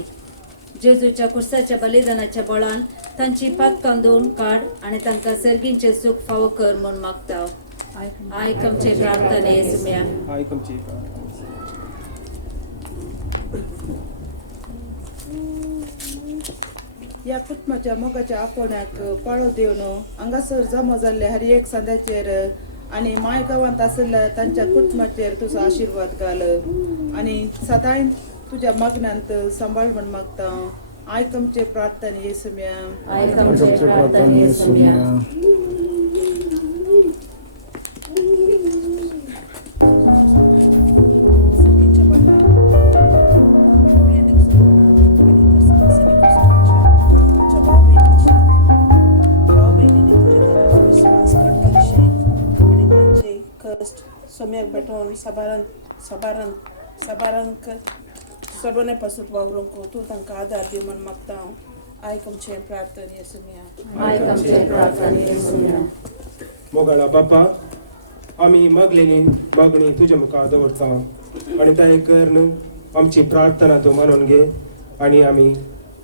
जेजूच्या कुर्साच्या बलिदानाच्या बळान तांची पातकां धुवन काड आनी तांकां सर्गींचें सूख फावो कर म्हूण मागता आयक आमचें प्रार्थना येसुमिया ह्या कुटुंबाच्या मोगाच्या आपोवण्याक पाळो दिवन हांगासर जमा जाल्ल्या हर एक संद्याचेर आनी माय गांवांत आशिल्ल्या तांच्या कुटुंबाचेर तुजो आशिर्वाद घाल आनी सदांय तुज्या मग्नांत सांबाळ म्हण मागता आयक आमचें प्रार्थना येसुमिया सोम्याक भेटोवन साबारांक सर्वने पासून वावरूंक तूं तांकां आदार दी म्हण मागता आयक आमचें प्रार्थना येसुमिया मोगाळा बापा आमी मागलेली मागणी तुज्या मुखार दवरता आनी तांणे करून आमची प्रार्थना तूं मानून घे आनी आमी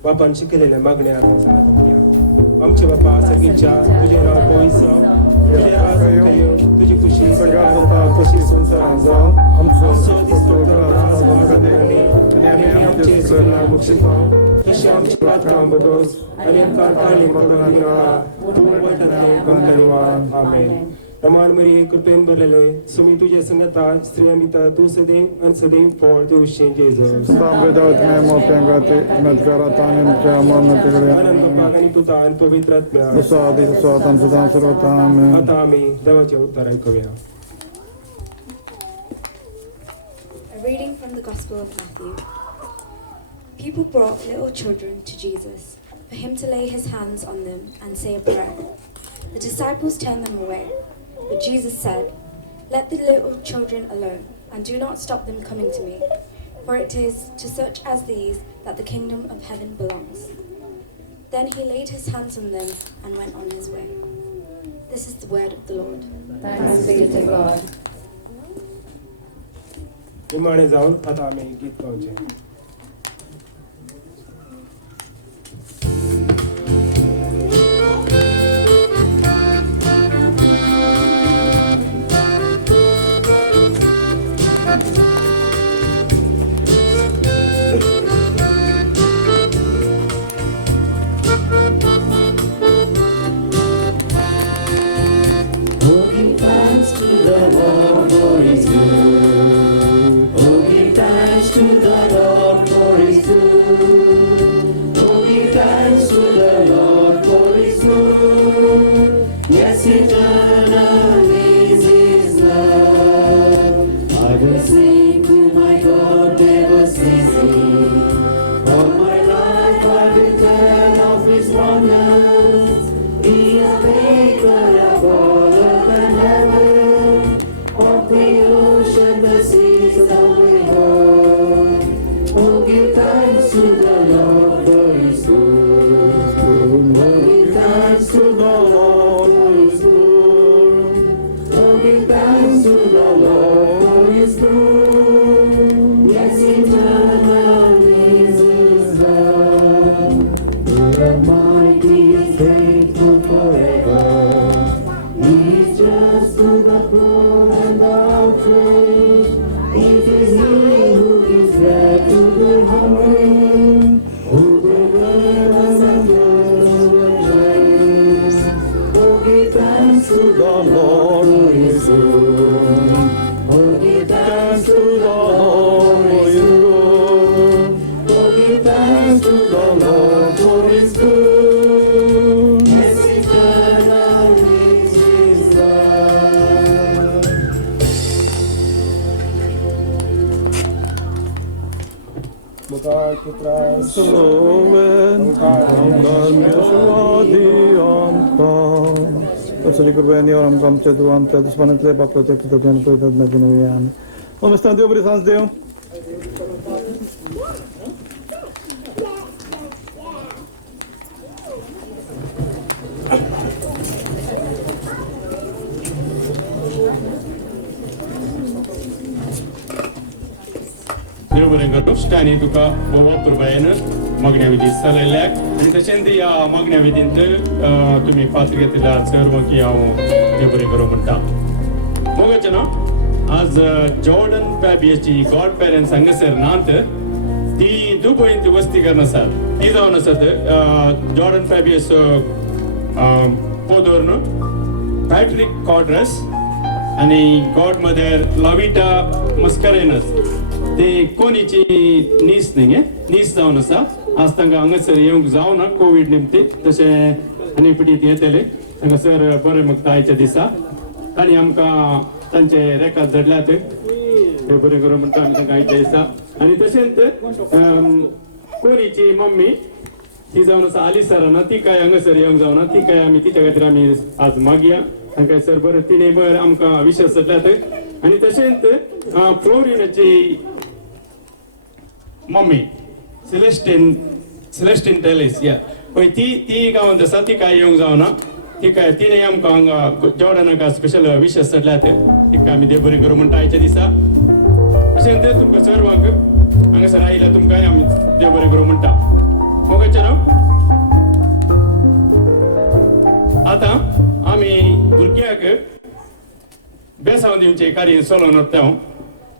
बापान शिकयलेल्या मागण्या सांगता आमचे बापा सगळींच्या तुजें नांव पवित्र जावं तुझी खुशी सगळ्या जाता कशी संवसारांत जावं आमचो दिसतो आनी आमचे बक्षिसांव तशें आमची वात्रां बदोस आनी आमकां ताळी मोदनाका तूं वयतना आमेन रमान मरी कृपेन भरलेले सुमी तुझे संगता स्त्री अमिता तू सदैव आणि सदैव फळ दिवशी जेजस आणि पुता आणि पवित्र आता आम्ही देवाचे उत्तर ऐकूया. A reading from the Gospel of Matthew. People brought little children to Jesus for him to lay his hands on them and say a prayer. The disciples turned them away. But Jesus said, "Let the little children alone, and do not stop them coming to me, for it is to such as these that the kingdom of heaven belongs." Then he laid his hands on them and went on his way. This is the word of the Lord. Thanks be to God. निमाणे जाऊन आता आम्ही गीत गावचे. Oh, give thanks to the Lord for his good. Lord who is good. Oh, give thanks to the Lord for his good. Yes, eternal is his love. The Almighty is faithful forever. He is just to the poor and the outraged. It is he who gives bread to the hungry. Who delivers and gives the praise. Oh, give thanks to the Lord who is good. Oh, give thanks to the Lord who is good. Oh, give thanks to the Lord for his good. Yes, eternal is his love. Bukal putra Słowen, Pasuri kurveni oram kamche duam te dusmanan te bapto te to gan to te medinuyam. Om stan Deo brisans Deo. देव बरें करूं स्टॅनी तुका वापर Bayern मागण्या विधी सलयल्याक आनी तशेंच ह्या मागण्या विधींत तुमी पात्र घेतल्या सर्व की हांव देव बरें करूं म्हणटा मोगाचें न्हू आज जॉर्डन फॅबियोची गॉड पेरेंट्स हांगासर नात ती दुबयंत वस्ती करून आसात ती जावन आसात जॉर्डन फॅबियस पोदोर न्हू पॅट्रिक कॉड्रस आणि गॉड मदर लाविटा मस्करेनस ते कोणीची नीस न्ही नीस जावन आसा आज तांकां हांगासर येवंक जावना कोविड निमती तशें आनी पिटीत येतले हांगासर बरें मुक्ता आयच्या दिसा तांणी आमकां तांचे रेकाद धरल्यात ते बरें करूं म्हणटा आमी तांकां आयच्या दिसा आनी तशेंच कोणीची मम्मी ती जावन आसा आलिसराना ती काय हांगासर येवंक जावना ती काय आमी तिच्या खातीर आमी आज मागया तांकां सर बरें तिणें बरें आमकां विश्वास धरल्यात आनी तशेंच फ्लोरिनाची मम्मी सेलेस्टीन टेरेस या पळय ती गांवांत आसा ती काय येवंक जावना ती काय तिणें आमकां हांगा जॉर्डनाक स्पेशल विशेष धरल्यात तिका आमी देव बरें करूं म्हणटा आयच्या दिसा तशेंच तुमकां सर्वांक हांगासर आयल्या तुमकांय आमी देव बरें करूं म्हणटा मोगाचें न्हू आतां आमी भुरग्याक बेसांव दिवचें कार्य चलोवन वता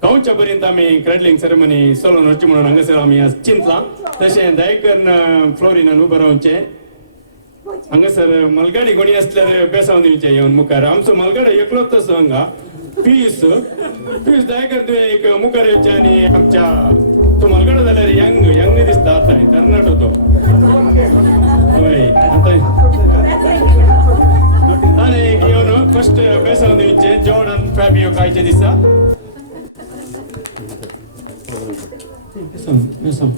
गांवच्या पर्यंत आमी क्रॅडलिंग सेरेमनी चलोवन वचचें म्हणून हांगासर आमी आज चिंतलां तशें दयकन फ्लोरिनान उबें रावचें हांगासर मलगाडी कोणी आसल्यार बेसांव दिवचें येवन मुखार आमचो मलगाडा एकलोच आसा हांगा पीस दयकर तुवें एक मुखार येवचें आनी आमच्या तो मलगाडा जाल्यार यंग दिसता आतां तरणाटो तो हय आतां आनी येवन फर्स्ट बेसांव दिवचें जॉर्डन फॅबियो आयच्या दिसा बेसांव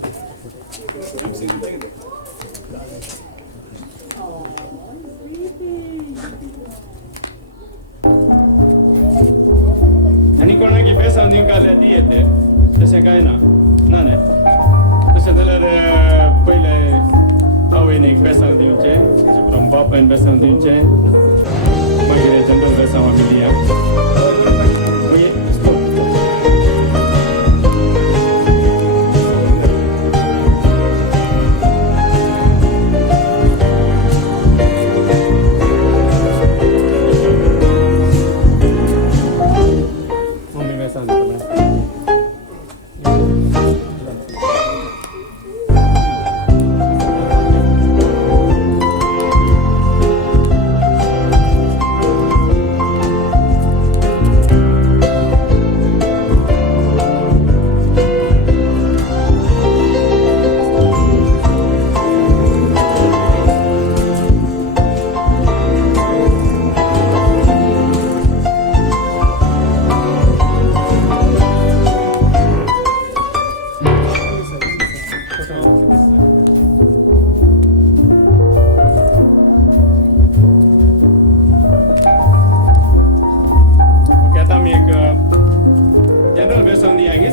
आनी कोणाक बेसांव दिवंक आसल्यार ती येते तशें कांय ना न्ही तशें जाल्यार पयले आवयनीक बेसांव दिवचें बापायन बेसांव दिवचें मागीर जनरल बेसांव आमी दिया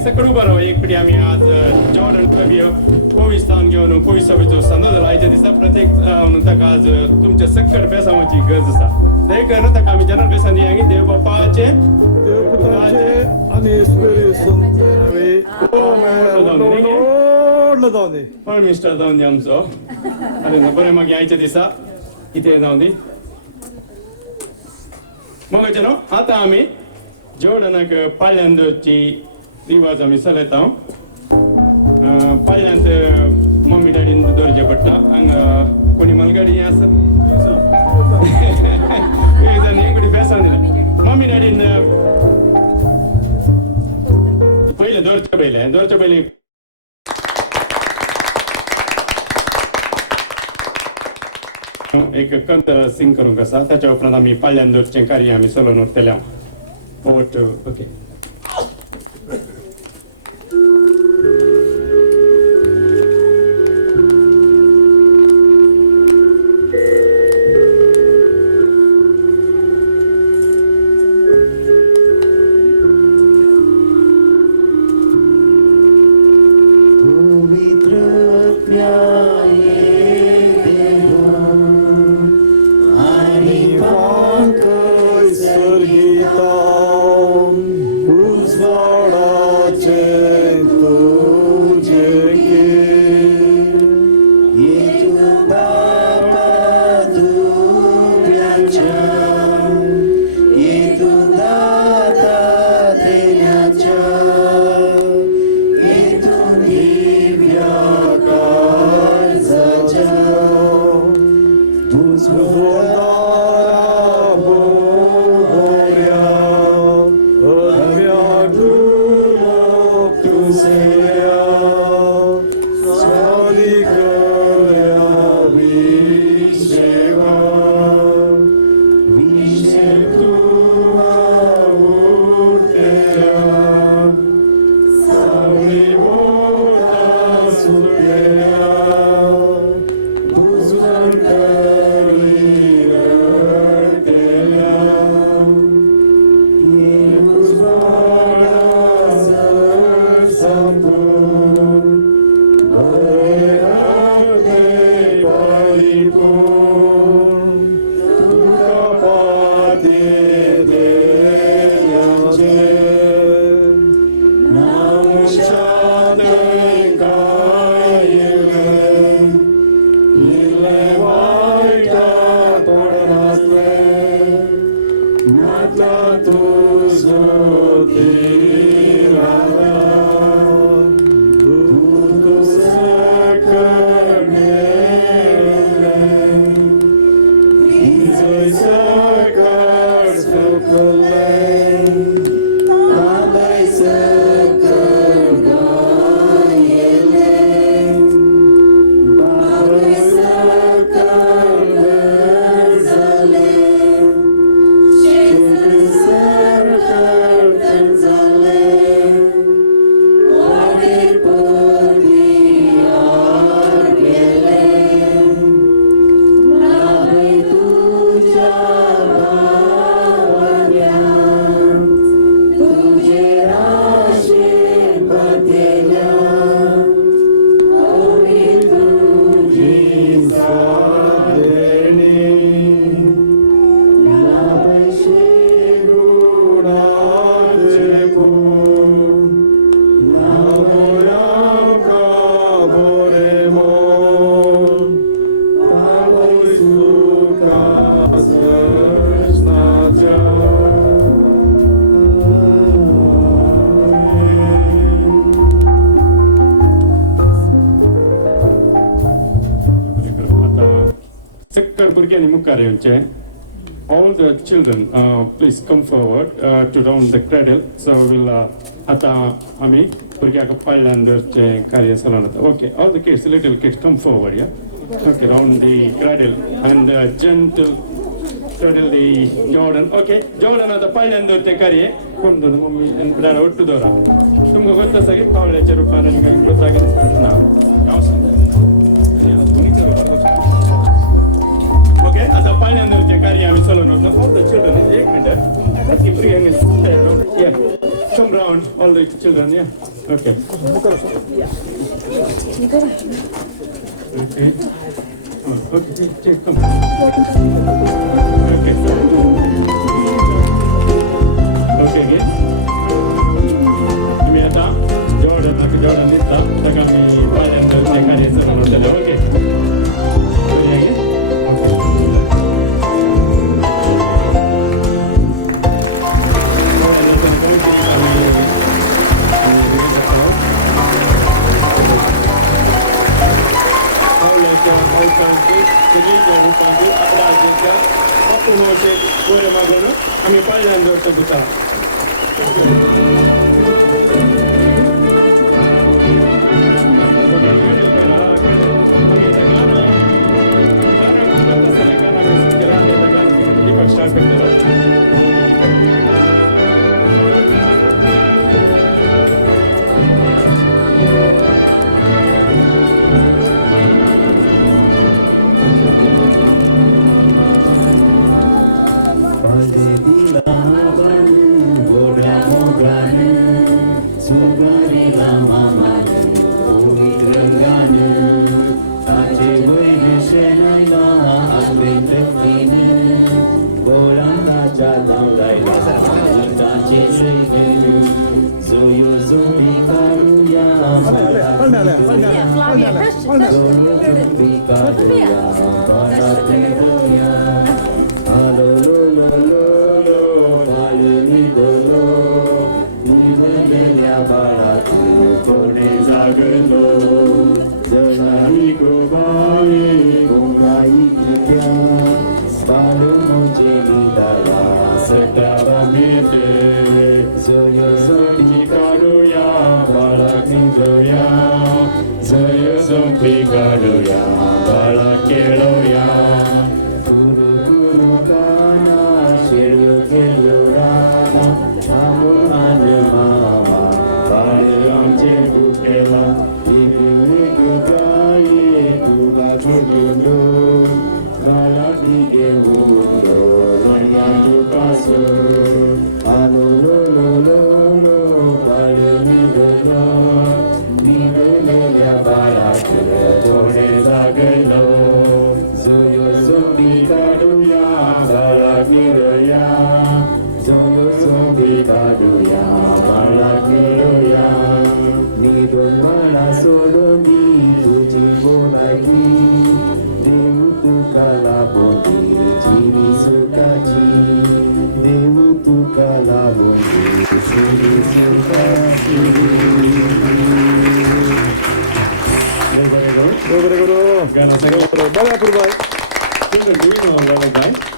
सकड उभा राहा एक पिढी आम्ही आज जॉर्डन फॅबियो पवित्र स्थान घेऊन पवित्र सभेचो संदर्भ लायचे दिसता प्रत्येक ताका आज तुमच्या सकट बेसांवाची गरज आसा ते करून ताका आमी जनरल बेसांनी आनी देव बापाचे आणि स्पिरिट संतवे पण मिस्टर जाऊन दे आमचो अरे बरें मागीर आयच्या दिसा कितें जावन दी मग न्हू आतां आमी जॉर्डनाक पाळ्यांदची रिवाज आमी चलयता पाळ्यांत मम्मी डॅडीन दवरचें पडटा हांगा कोणी मनगडी आसा बेसान दिला मम्मी डॅडीन पयलें दवरचे पयलीं एक कंत सिंग करूंक आसा ताच्या उपरांत आमी पाळ्यान दवरचें कार्य आमी चलोवन उरतल्या okay All the children, please come forward to round the cradle. So we'll Ami okay, all the kids, little kids, come forward, yeah. Okay, round the cradle and gentle cradle the Jordan. Okay, Jordan at the pile and the carry. Come to the mommy and plan out to the round. Some of the second power lecture of Pan and now. Okay, as a pile and the carry, I'm solo. Not all the children, 8 minutes. Let's keep bringing it around. Yeah, come round, all the children, yeah. Okay. Okay. Oh, okay, come. Okay, kids. Ini ada Jordan, aku Jordan ni tak kami bayar mereka ni sama saja. Okay. Ini lagi. Kami payah untuk terbuka.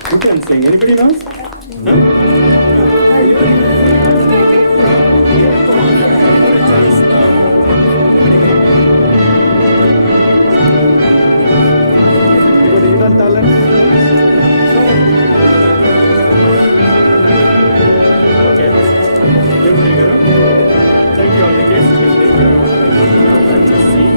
You can sing. Anybody knows? Huh? Come on. Anybody hidden talents? Okay. Thank you all the guests. You can take care of the seat.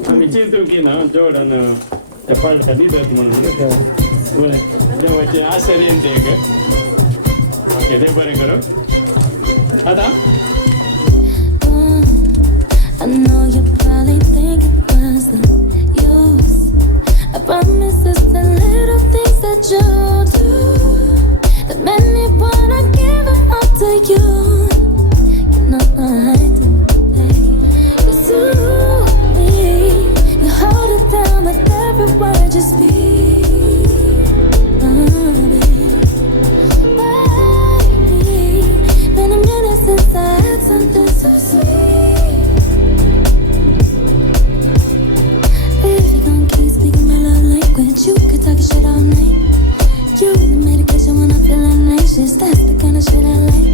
Kami cintu kina Jordan tepat kandidat mana? Boleh. Dia macam asalin dega. Okay, dia boleh karo. Ada? I know you probably think it was the use. I promise it's the little things that you do that make me wanna give it all to you. You know I do. You soothe me. You hold it down with every word you speak. Baby, been a minute since I had something so sweet. If you gon' keep speaking my love language, you could talk your shit all night. You the medication when I'm feeling anxious. That's the kind of shit I like.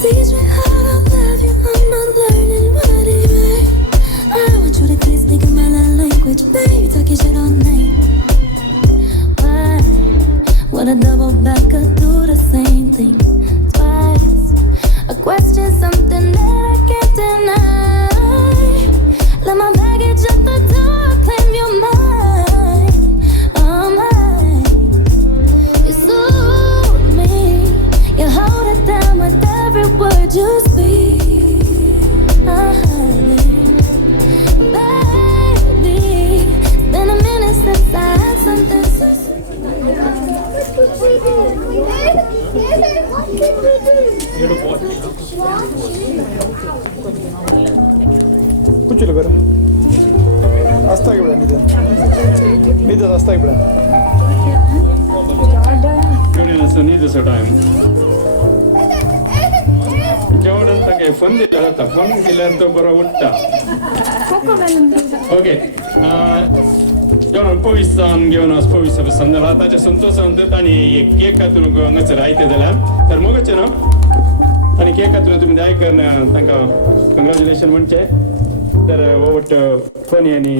Teach me how to love you. I'm not learning what it means. I want you to keep speaking my love language, baby. Talk your shit all night. Why would a double back could do the same thing twice? I question something that I can't deny. Let my baggage at the door, claim you're mine. Oh mine. You soothe me. You hold Hasta gibran ide. Ide hasta gibran. Jordan also needs a time. Jordan tange fundi jalata fundi kilanto bara utta. Okay. Jordan povissan gionas povissa besandala ta santosa ante tani cake katulu go ngasara aitedala. Termogachana. Tani cake katulu tumi dai karna tanka congratulations munche. तर वोट कोणी आणि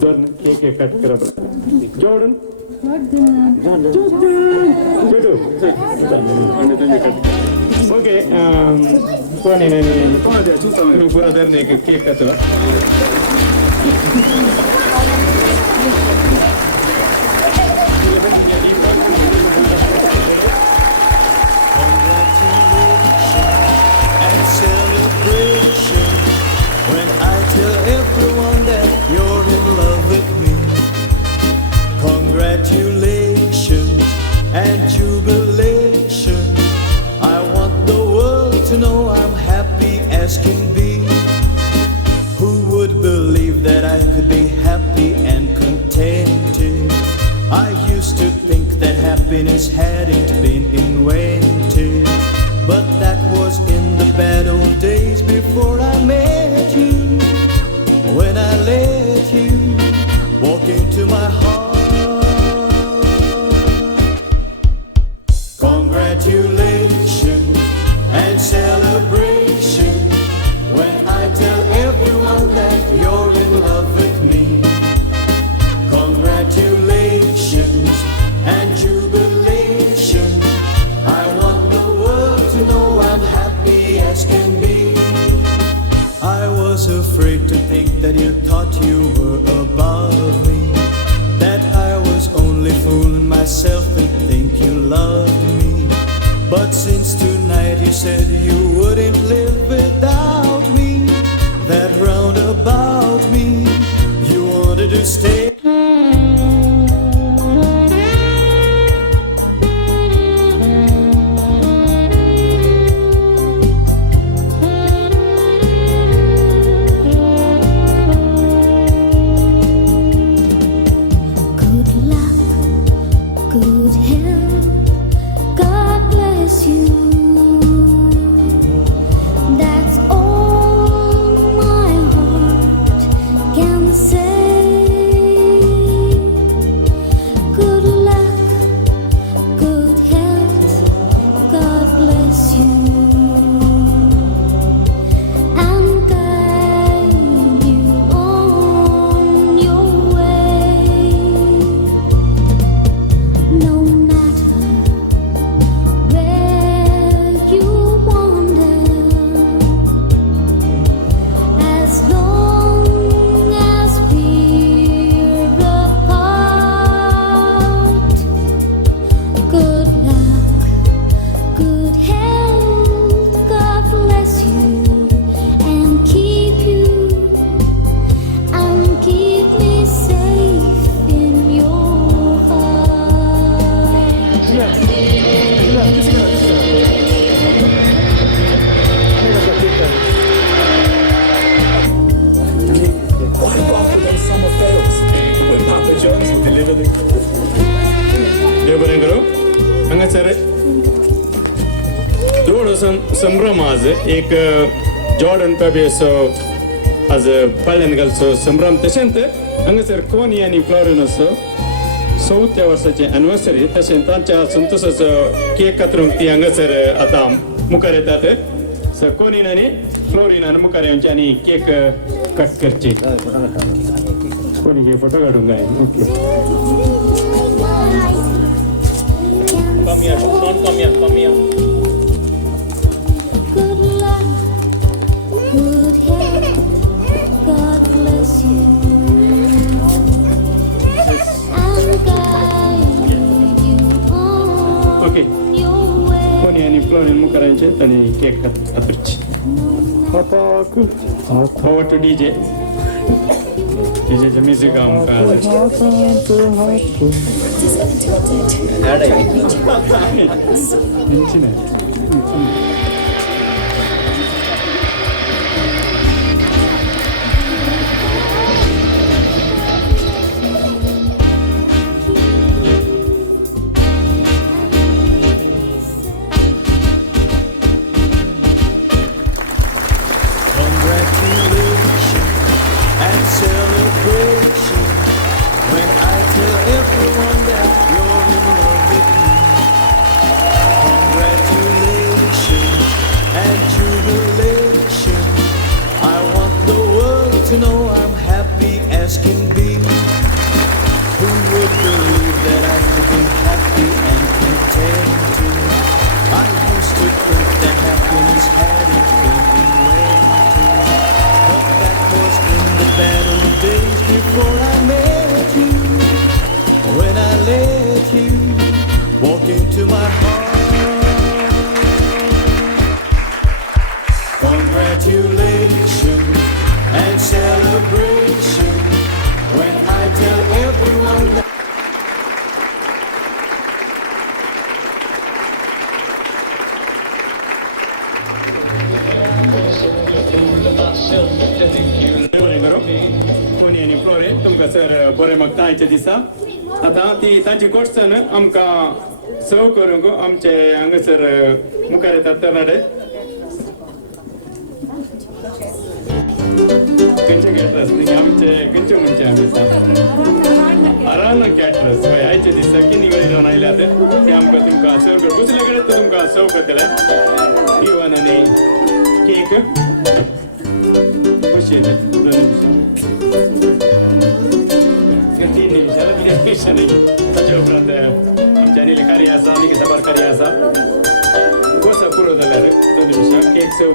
Jordan cake cut करा Jordan okay कोणी आणि पुरा धरणे cake कटला Everyone that you're in love with me. Congratulations and jubilation. I want the world to know I'm happy as can be. Who would believe that I could be happy and contented? I used to think that happiness hadn't been invented, but that was in the bad old days before I met you. When I let you walk into my heart. Congratulations and celebration when I tell everyone that you're in love with me. Congratulations and jubilation. I want the world to know I'm happy as can be. I was afraid to think that you thought you were above me, that I was only fooling myself and think you loved me. But since tonight you said you wouldn't live without me, that round about me you wanted to stay. संभ्रम आज एक Jordan Fabio आज पाळ्यांगलचो संभ्रम तशेंच हांगासर कोणी आनी फ्लोरिनस 100 वर्साची anniversary तशेंच तांच्या संतोषाचो केक कातरूंक ती हांगासर आतां मुखार येतात सो कोणीन आनी फ्लोरिनान मुखार येवचे आनी केक कट करची कोणी फोटो काडूंक जाय okay come here Good health, God bless you, and guide you on your way. कोणी आणि फ्लोरिन मुखारांचे आणि cake कातरची over to DJ DJ's music internet to know I'm happy as can be. Who would believe that I could be happy and contented? I used to think that happiness hadn't been invented, but that was in the bad old days before I met you. When I let you walk into my heart. Congratulations and celebration when I tell everyone that कोणी आणि फ्लोरे तुमकां sir बरें मागता आयच्या दिसा आतां ती तांची गोश्ट न्हू आमकां सर्व करूंक आमचे हांगासर मुखार येतात तरणाटे खंयचे कॅटरस न्ही आमचे खंयचे म्हणचे आमी अराना कॅटरस हय आयचे दिसा कितें वेळी जावन आयल्यात ते आमकां तुमकां सर्व कर कसले कडेन तुमकां सर्व करतले इवन आनी केक कशी येते 3 निमिषाला कितें स्पेशल न्ही ताचे उपरांत आमच्या आनी कार्य आसा आनी सभार कार्य आसा कसो पुरो जाल्यार 2 निमिषां केक सर्व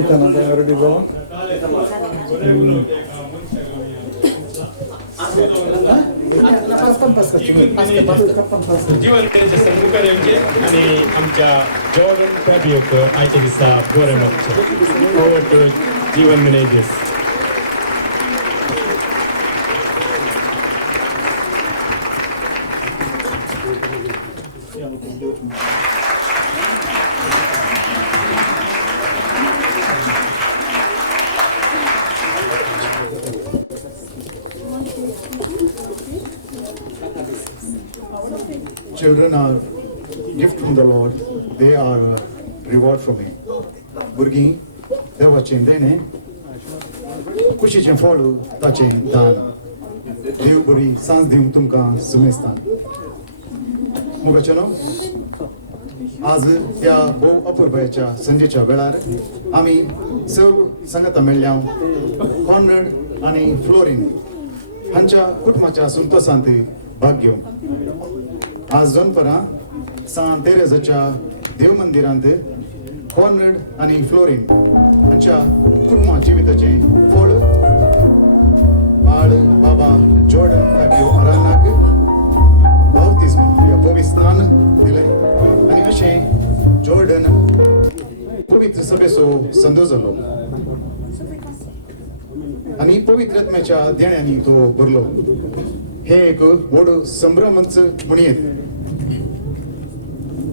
Kita nanti ada di bawah. जीवन मॅनेजर मुखार येवचे आणि आमच्या जॉर्डन फॅबियोक आयच्या दिसा बरें मागचे ओवर टू जीवन managers. Children are gift from the Lord. They are reward from me. Burgi देवाचें देणे कुशीचें फळ ताचें दान. देव बरी सांज दिवं तुमकां सुमेस्तान. मुगाचेनो आज त्या भोव अपुर्बायेच्या संजेच्या वेळार आमी सर्व संगता मेळ्ळ्या कॉन्रेड आनी फ्लोरीन हांच्या कुटुंबाच्या संतोषांत भाग घेवंक आज दनपरां सान तेरेजाच्या देव मंदिरांत कॉन्रेड आनी फ्लोरीन हांच्या कुटुंबा जिविताचें फळ बाळ बाबा जॉर्डन फॅबियो अरानाक बाप्तिस्म या पवित्र स्नान दिलें आनी अशें जॉर्डन पवित्र सभेचो संदो जालो आनी पवित्र आत्म्याच्या देण्यांनी तो भरलो. हे एक व्हड संभ्रमच म्हणयेत.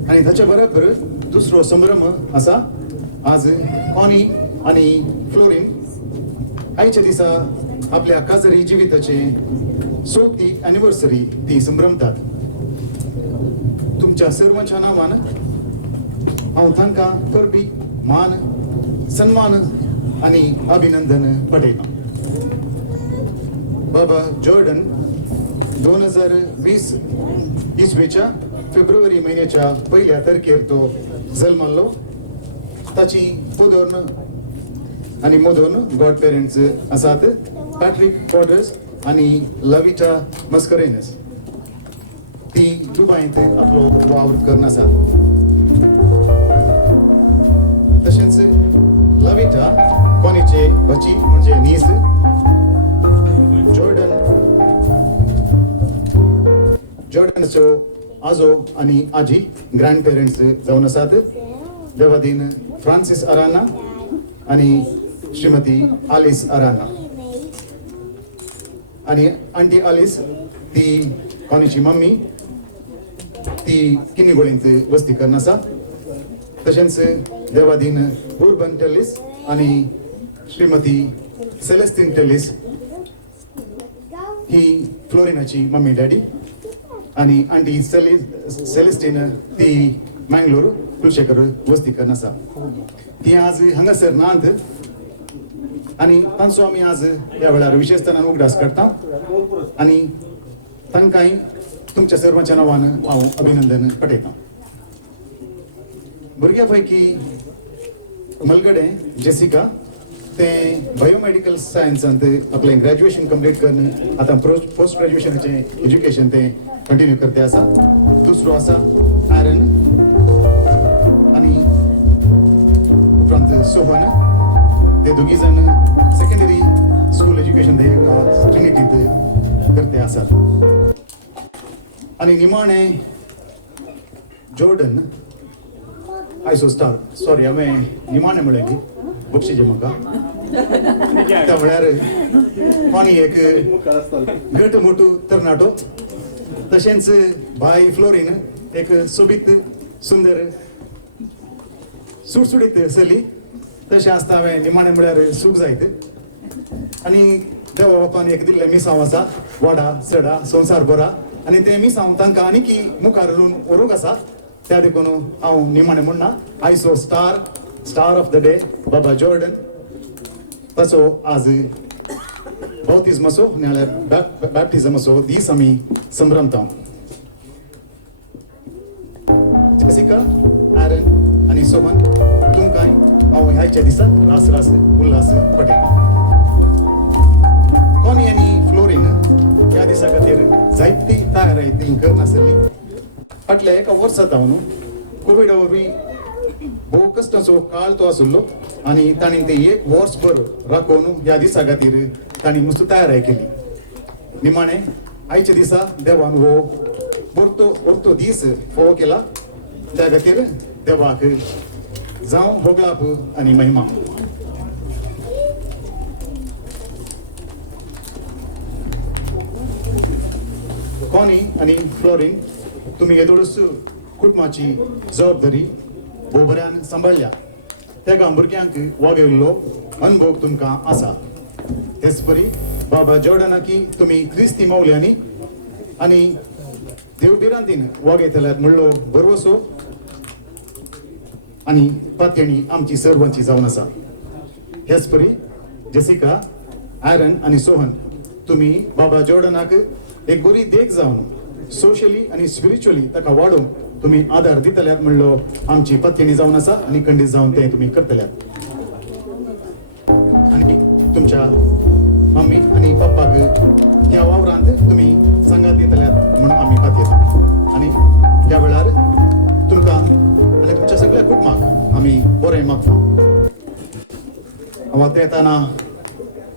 आनी ताच्या बरोबर दुसरो संभ्रम आसा. आज कॉनी आनी फ्लोरीन आयच्या दिसा आपल्या काजरी जिविताचे 4th एनिवर्सरी ती संभ्रमतात. तुमच्या सर्वांच्या नांवान हांव तांकां करपी मान सन्मान आनी अभिनंदन पटयतां. बाबा जॉर्डन 2020 इसवेच्या फेब्रुवारी म्हयन्याच्या 1 तारखेर तो जल्मलो. ताची पोदोर्न आनी मोदोर्न गॉड पेरेंट्स आसात पॅट्रिक पॉडर्स आनी लविटा मस्करेनस. ती दुबयंत आपलो वावर करन आसात. तशेंच लविटा कोणीचे बची म्हणजे नीस जॉर्डनचो आजो आनी आजी ग्रँड पेरेंट्स जावन आसात. देवादीन फ्रांसिस अराना आनी श्रीमती आलिस अराना आनी आंटी आलिस ती कोणीची मम्मी ती किन्नीगोळींत वस्ती करन आसा. तशेंच देवादीन उर्बन टेलिस आनी श्रीमती सेलेस्टीन टेलिस ही फ्लोरिनाची मम्मी डॅडी आनी आंटी सेलेस्टीन ती मँगलोर कुलशेखर वस्ती करन आसा. ती आज हांगासर नांत आनी तांचो आमी आज ह्या वेळार विशेषतनान उगडास करता आनी तांकांय तुमच्या सर्वांच्या नांवान हांव अभिनंदन पटयतां. भुरग्या पैकी मलगडे जेसिका ते बायोमेडिकल सायन्सांत आपलें ग्रॅज्युएशन कंप्लीट करून आतां पोस्ट ग्रॅज्युएशनाचें एज्युकेशन ते कंटिन्यू करते आसा. दुसरो आसा ॲरन आनी उपरांत सोहन. ते दोगी जाण सेकंडरी स्कूल एज्युकेशन ते ट्रिनिटींत करते आसात. आनी निमाणे जॉर्डन आयसो स्टार सॉरी हांवें निमाणे म्हळें न्ही बक्षीचे म्हाका त्या वेळार कोणी एक घट मोठू तरणाटो तशेंच बाय फ्लोरीन एक सोबीत सुंदर सुटसुडीत चली. तशें आसता हांवें निमाणें म्हळ्यार सूख जायत आनी देवा बापान एक दिल्लें मिसांव आसा वाडा चडा संवसार बरा आनी तें मिसांव तांकां आनीकी मुखार व्हरूंक आसा. त्या देखून हांव निमाणें म्हणना आयसो स्टार ऑफ द डे बाबा जॉर्डन ताचो आज बाप्तिस्माचो नाल्यार बॅप्टिझमाचो दीस आमी संभ्रमता. जेसिका ॲरन आनी सोहन तुमकांय हांव ह्याच्या दिसा रास रास उल्हास पटयतां. कॉनी आनी फ्लोरीन ह्या दिसा खातीर जायती तयारी करनासली. फाटल्या एका वर्सांत हांव कोविडा वरवीं भोव कश्टाचो काळ तो आसलो आनी तांणी ते 1 वर्सभर राखून ह्या दिसा खातीर तांणी मस्त तयारी केली. निमाणें आयच्या दिसा देवान वो परतो दीस फोव केला त्या खातीर देवाक जावं होगलाप आनी महिमा. कॉनी आनी फ्लोरीन तुमी येदोळूच कुटुंबाची जबाबदारी बोबऱ्यान सांबाळल्या. त्या भुरग्यांक वागयल्लो अनुभव तुमकां आसा. तेच परी बाबा जॉर्डना की तुमी क्रिस्ती मावल्यांनी आनी देवबिरांतीन वागयतल्यात म्हणलो बरवसो आनी पात्यणी आमची सर्वांची जावन आसा. हेच परी जेसिका, आयरन आनी सोहन तुमी बाबा जॉर्डनाक एक बरी देख जावन सोशली आनी स्पिरिच्युअली ताका वाडोवंक तुमी आदार दितल्यात म्हणलो आमची पत्यणी जावन आसा आनी खंडीत जावन ते तुमी करतल्यात. आनी तुमच्या मम्मी आनी पप्पाक ह्या वावरांत तुमी सांगात दितल्यात म्हणून आमी पातयेता. आनी ह्या वेळार तुमकां आनी तुमच्या सगळ्या कुटुंबाक आमी बरें मागता. हांव ते येताना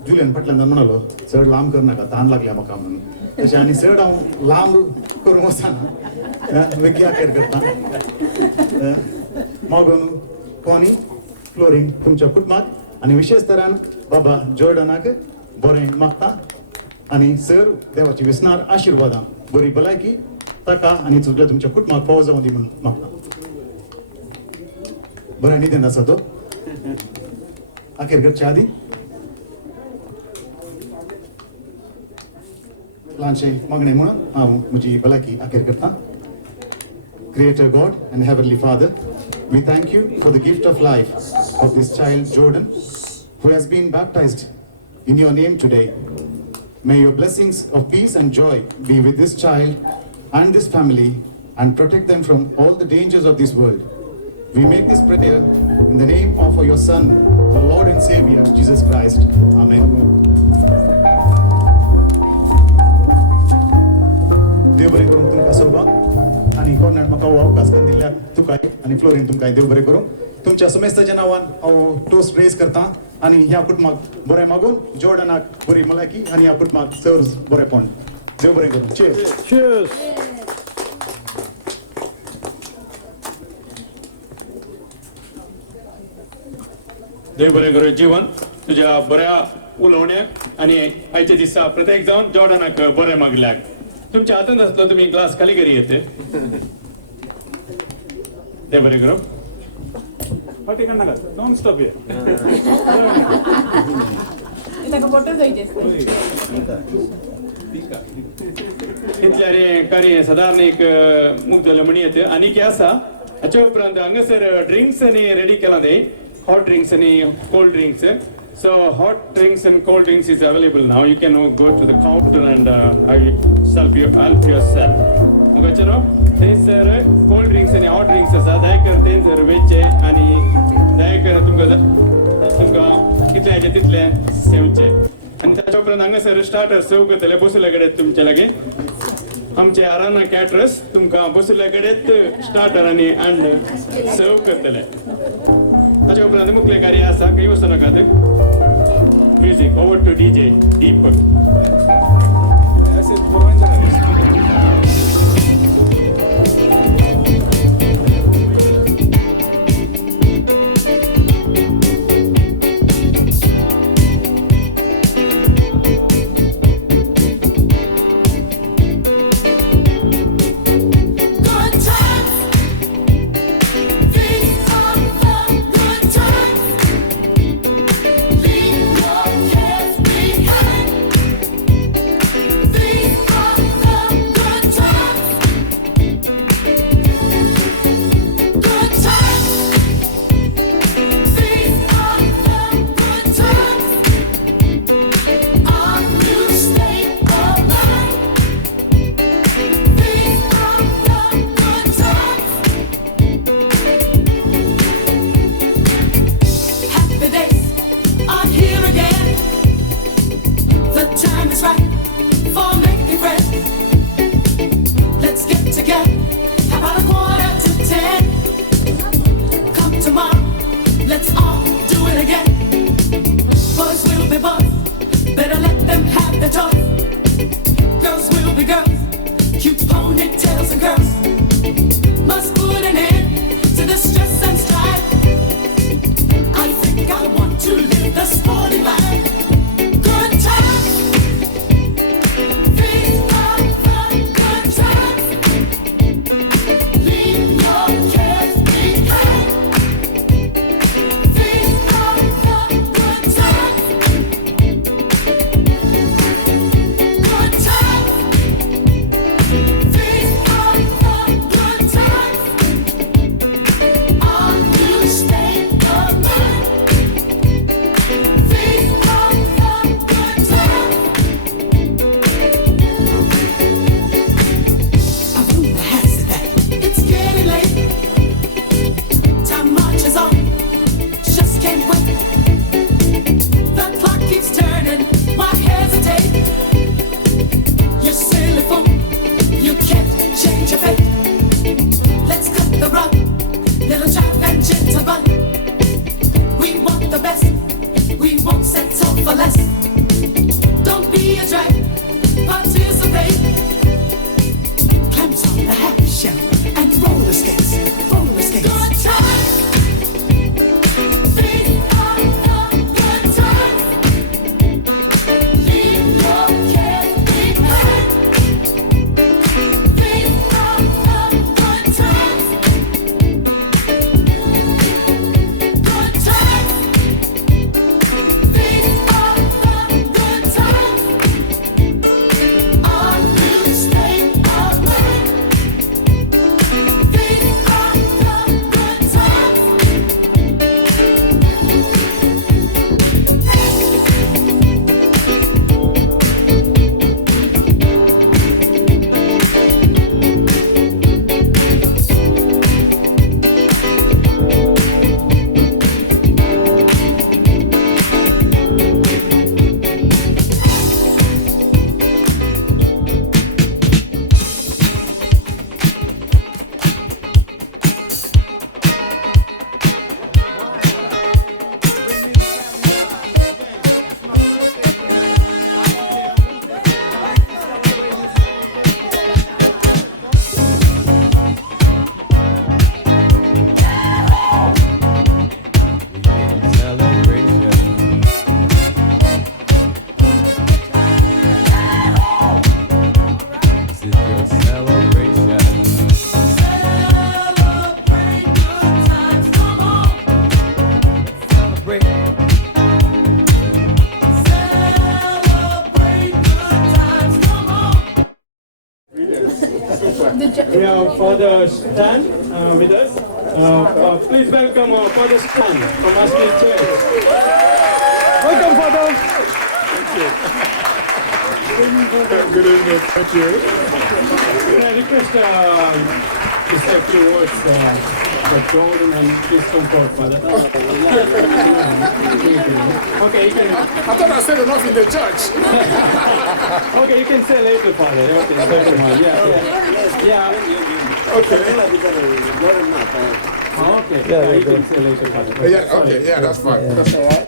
जुलियन फाटल्यान म्हणलो चड लांब करनाका ताण लागल्या म्हाका म्हणून. तशें आनी चड हांव लांब करूंक वचना वेगळ्या केर करता. मागून कॉनी फ्लोरीन तुमच्या कुटुंबाक आनी विशेश तरान बाबा जॉर्डनाक बरें मागता आनी सर देवाची विस्नार आशिर्वादां बरी भलायकी ताका आनी सगळ्या तुमच्या कुटुंबाक फावो जावं दी म्हणून मागता. बरें निदेन आसा तो आखेर करचे आदी ल्हानशें मागणें म्हणून हांव म्हजी भलायकी आखेर करतां. Creator God and Heavenly Father, we thank you for the gift of life of this child Jordan who has been baptized in your name today. May your blessings of peace and joy be with this child and this family and protect them from all the dangers of this world. We make this prayer in the name of your Son, our Lord and Savior, Jesus Christ. Amen. देव बरें करूंक तुमकां सर्वांक आनी कोर्नाट म्हाका हो अवकाश करून दिल्यार तुकाय आनी फ्लोरीन तुमकांय देव बरें करूं. तुमच्या समेस्ताच्या नांवान हांव टोस्ट रेज करतां आनी ह्या कुटुंबाक बरें मागून जॉर्डनाक बरी भलायकी आनी ह्या कुटुंबाक चड बरेंपण. देव बरें करूं. चीयर्स. देव बरें करूं जीवन तुज्या बऱ्या उलोवण्याक आनी आयच्या दिसा प्रत्येक जावन जॉर्डनाक बरें मागल्याक. तुमच्या हातांत आसलो तुमी ग्लास खाली करी येते. देव बरें करूं. फाटी करनाका. Don't stop here. इतल्या रे कार्य सादारण एक मुख जालें म्हणी येते आनी कितें आसा हाच्या उपरांत हांगासर ड्रिंक्स आनी रेडी केला न्ही. Hot drinks and cold drinks. So hot drinks and cold drinks is available now. You can go to the counter and help yourself. Okay, chalo. Sir, cold drinks and hot drinks asa dayakar den sir veche ani dayakar tumga kitle aje title sevche. And त्याच्या उपरांत हांगासर starter सर्व करतले बसले कडेन तुमचे लागे. आमचे आराना caterers तुमकां बसले कडेन स्टार्टर आनी अँड सर्व करतले. ताच्या उपरांत मुखेल कार्य आसा काही वचूं नाकात. Music over two DJ Deepak. Boys will be boys, better let them have the toy. Girls will be Baby girls, cute ponytails and curls must put an end to the stress and strife. I think I want to live the sporty life. Good times, these are the good times. Leave your cares behind. These are the good times. Good times. These are the good times. All you stay of mind. These are the good times. A rumor has it that it's getting late. Time marches on, just can't wait. The clock keeps turning, why hesitate? You silly fool, you can't change your fate. Let's cut the rug, little jive and jitterbug. We want the best, we won't settle for less. Don't be a drag, participate. Clams on the half shell and roller skates, roller skates. Good times. These are the good times. Leave your cares behind. These are the good times. Good times. These are the good times. Are you staying of mind? These are the good times. We have Father Stan with us. Please welcome Father Stan from Aspley Church. Welcome, Father. Good evening, thank you. Can I request to say a few words for Jordan and please come forward, Father. Okay, you can. I thought I said enough in the church. Okay, you can say later, Father. Okay, later, yeah. Okay. Okay. Yeah, you can say later, Father. Yeah, okay, yeah, that's fine. That's all right.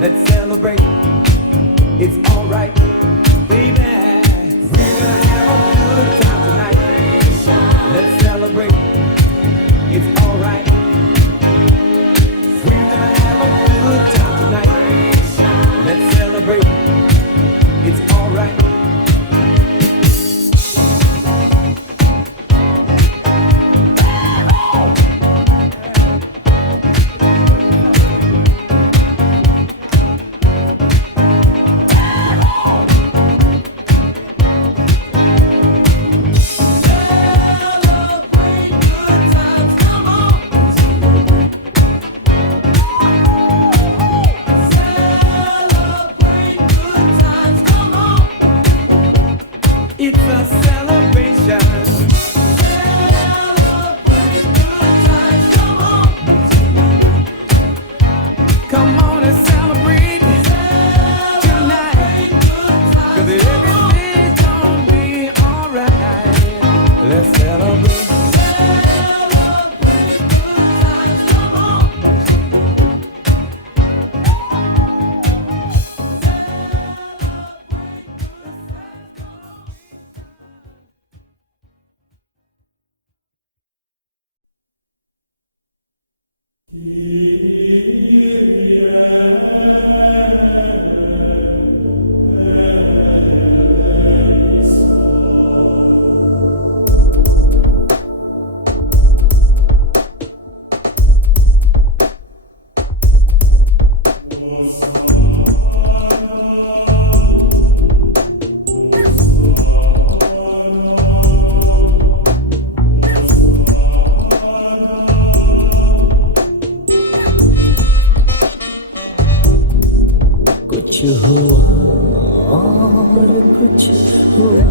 Let's celebrate. It's alright, baby. We're gonna have a good time tonight. Let's celebrate. It's alright. We're gonna have a good time tonight. Let's celebrate. It's alright. It's a celebration. Celebrate good times, come on. Come on and celebrate tonight. 'Cause everything's gonna be alright. Let's celebrate. Celebrate good times, come on. कुछ हुआ और कुछ हुआ.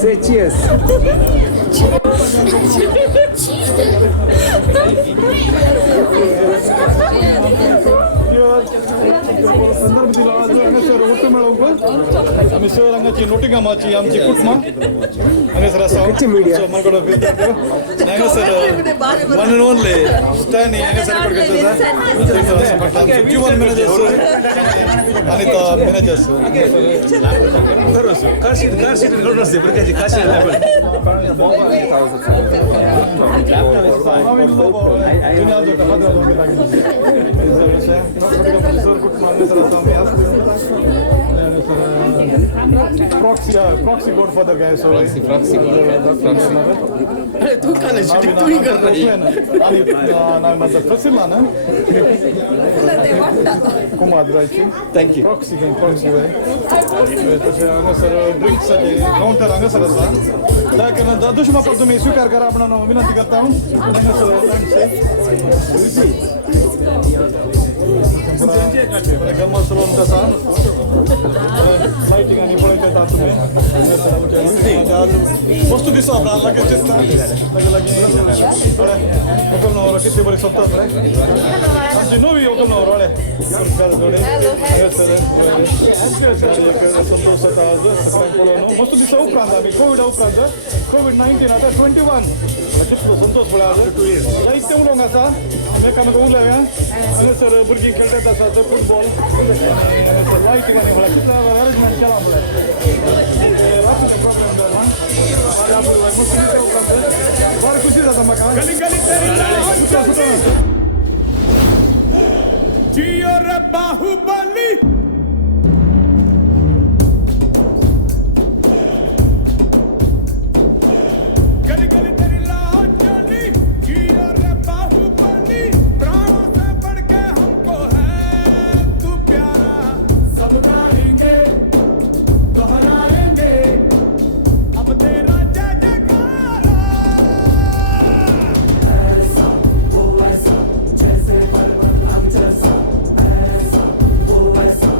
Say cheers. संदर्भ दिला sir वक्त आम्ही शहरांची नोटिंगमाची आमची कुटुंब हांगा सर आसा मलगडो हांगा sir one and only Stany हांगा सर करता जीवन मॅनेजर्स आणि तो मॅनेजर्स काशी करून असते प्रकारची Kashi proxy godfather guy so proxy तू काय तू ही कर रही है ना मतलब प्रसिद्ध ना कुमार रायची थँक यू proxy way तसे सर ड्रिंक्स काउंटर हांगा सर आसा त्या कारण दुश्मन पण तुम्ही स्वीकार करा म्हणून विनंती करता हांगा सर गम्मत सलून कसा फायटिंग आणि पळयता वस्तू दिसो आपला लगेच दिसता लगे किती बरे सोदतात रे आमची नवी ओकलनवर वाले संतोष मस्त दिसा उपरांत आम्ही कोविड-19 आता 21 संतोष पळय आज 2 years इतके उलोंग आसा एकामेका उलया सर भुरगीं खेळटात आसा ते फुटबॉल लायटिंग आनी म्हणल्यार कितले अरेंजमेंट केला बरें खुशी जाता म्हाका जियो रे बाहुबली गली गली तेरी लाल चली जियो रे बाहुबली प्राणों से बढ़ के हमको है तू प्यारा सब गाएंगे दोहराएंगे अब तेरा जय जयकारा ऐसा वो ऐसा जैसे पर्वत जैसा ऐसा वो ऐसा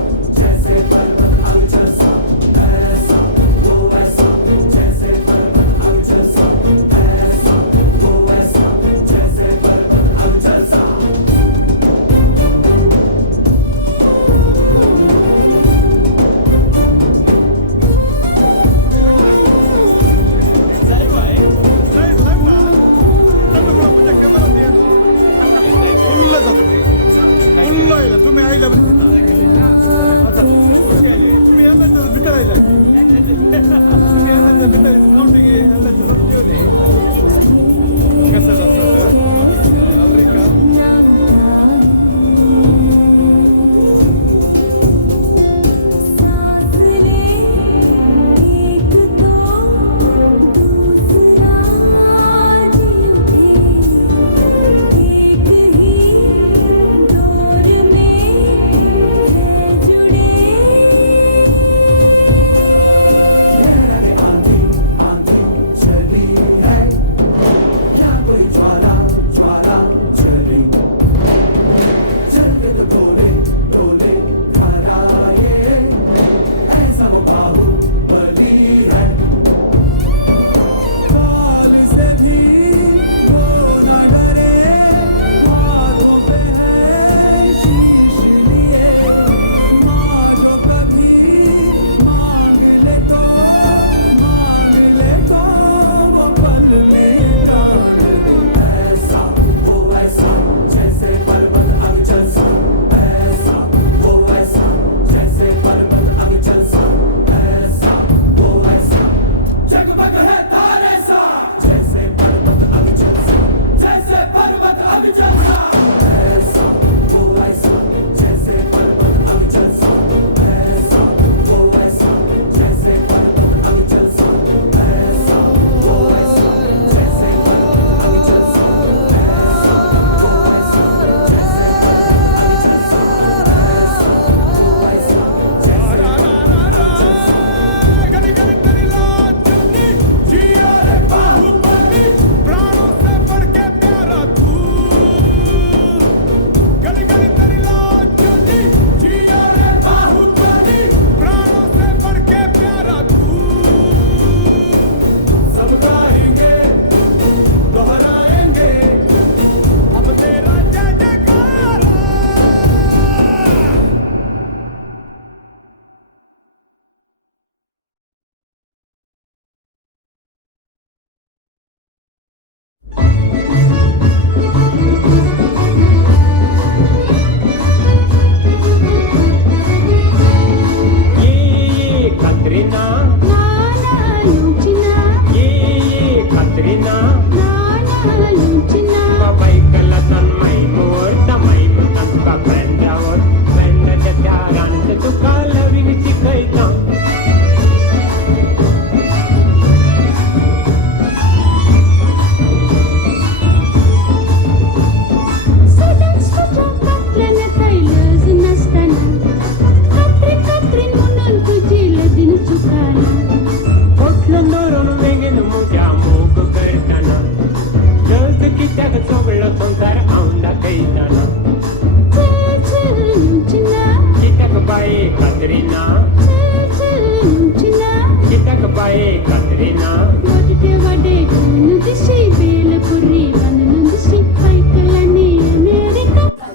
फुल्लो आयला तुम्ही आईला पण आता तुम्ही यांना तर भितर आयला तुम्ही यांना तर भितर काउंटिंग यांना तर कसं जातं अल्रिका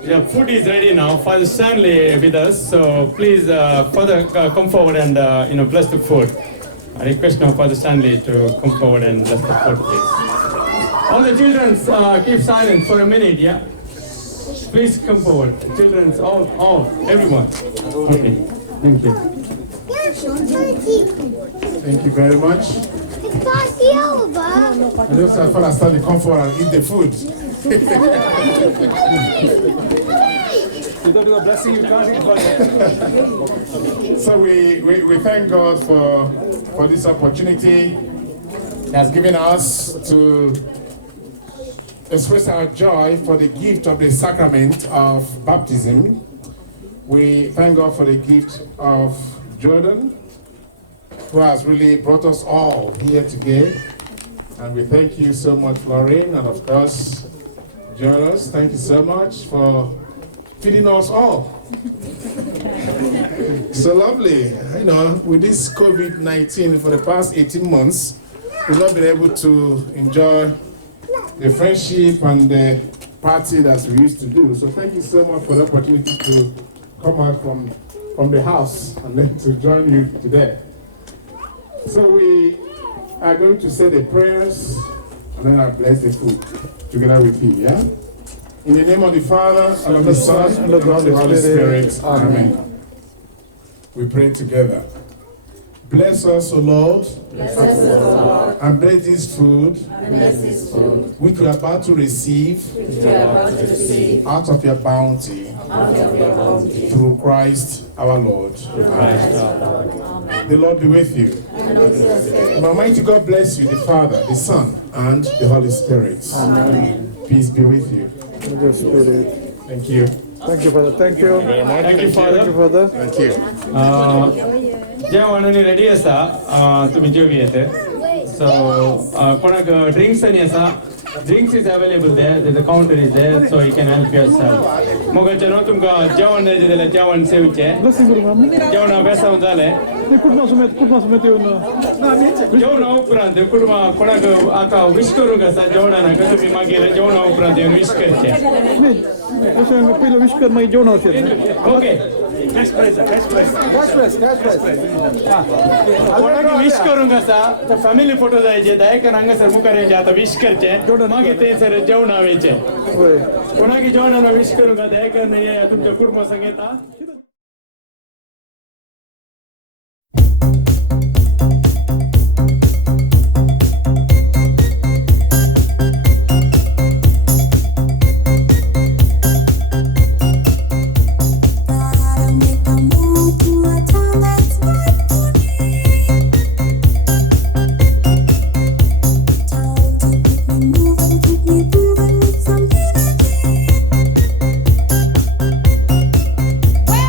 The food is ready now. Father Stanley with us, so please, Father, come forward and bless the food. I request now Father Stanley to come forward and bless the food, please. All the children, keep silent for a minute, yeah? Please come forward. Children, all, everyone. Okay, thank you. Thank you very much. It's party over. And also, Father Stanley, come forward and eat the food. You don't do a blessing, you can't eat fire. So we thank God for this opportunity He has given us to express our joy for the gift of the sacrament of baptism. We thank God for the gift of Jordan, who has really brought us all here today. And we thank you so much, Lorraine, and of course, Jonas. Thank you so much for feeding us all. So lovely. You know, with this COVID-19 for the past 18 months, we've not been able to enjoy the friendship and the party that we used to do. So thank you so much for the opportunity to come out from the house and then to join you today. So we are going to say the prayers and then I'll bless the food together with you, yeah? In the name of the Father, and of the Son, and of the Holy Spirit. Amen. We pray together. Bless us, O Lord, and bless this food, which we are about to receive, out of your bounty, through Christ our Lord. The Lord be with you. And Almighty God bless you, the Father, the Son, and the Holy Spirit. Amen. Peace be with you. With your spirit. Thank you. Thank you, Father. Thank you. Thank you, Father. Thank you, Father. Thank you. जेवण ready आसा तुम्ही जेवूं येते so कोणाक drinks आनी आसा drinks is available there the counter is there so you can help yourself मोगाचे न्हू तुमकां जेवण जाय जाल्यार जेवण सेवचें जेवणा बेसांव जालें कुटुंबा समेत येवन जेवणा उपरांत कुटुंबा कोणाक आतां विश करूंक आसा जेवणाक तुमी मागीर जेवणा उपरांत येवन विश करचें पयलो विश कर मागीर जेवण अशें ओके कोणाक विश करूंक आसा तर फॅमिली फोटो जायचे दयाकन हांगासर मुखार येवचे आतां विश करचें मागीर थंयसर जेवणा वयचें कोणाक जेवणाक विश करूंक दयाकन तुमच्या कुटुंबा संग येता Well,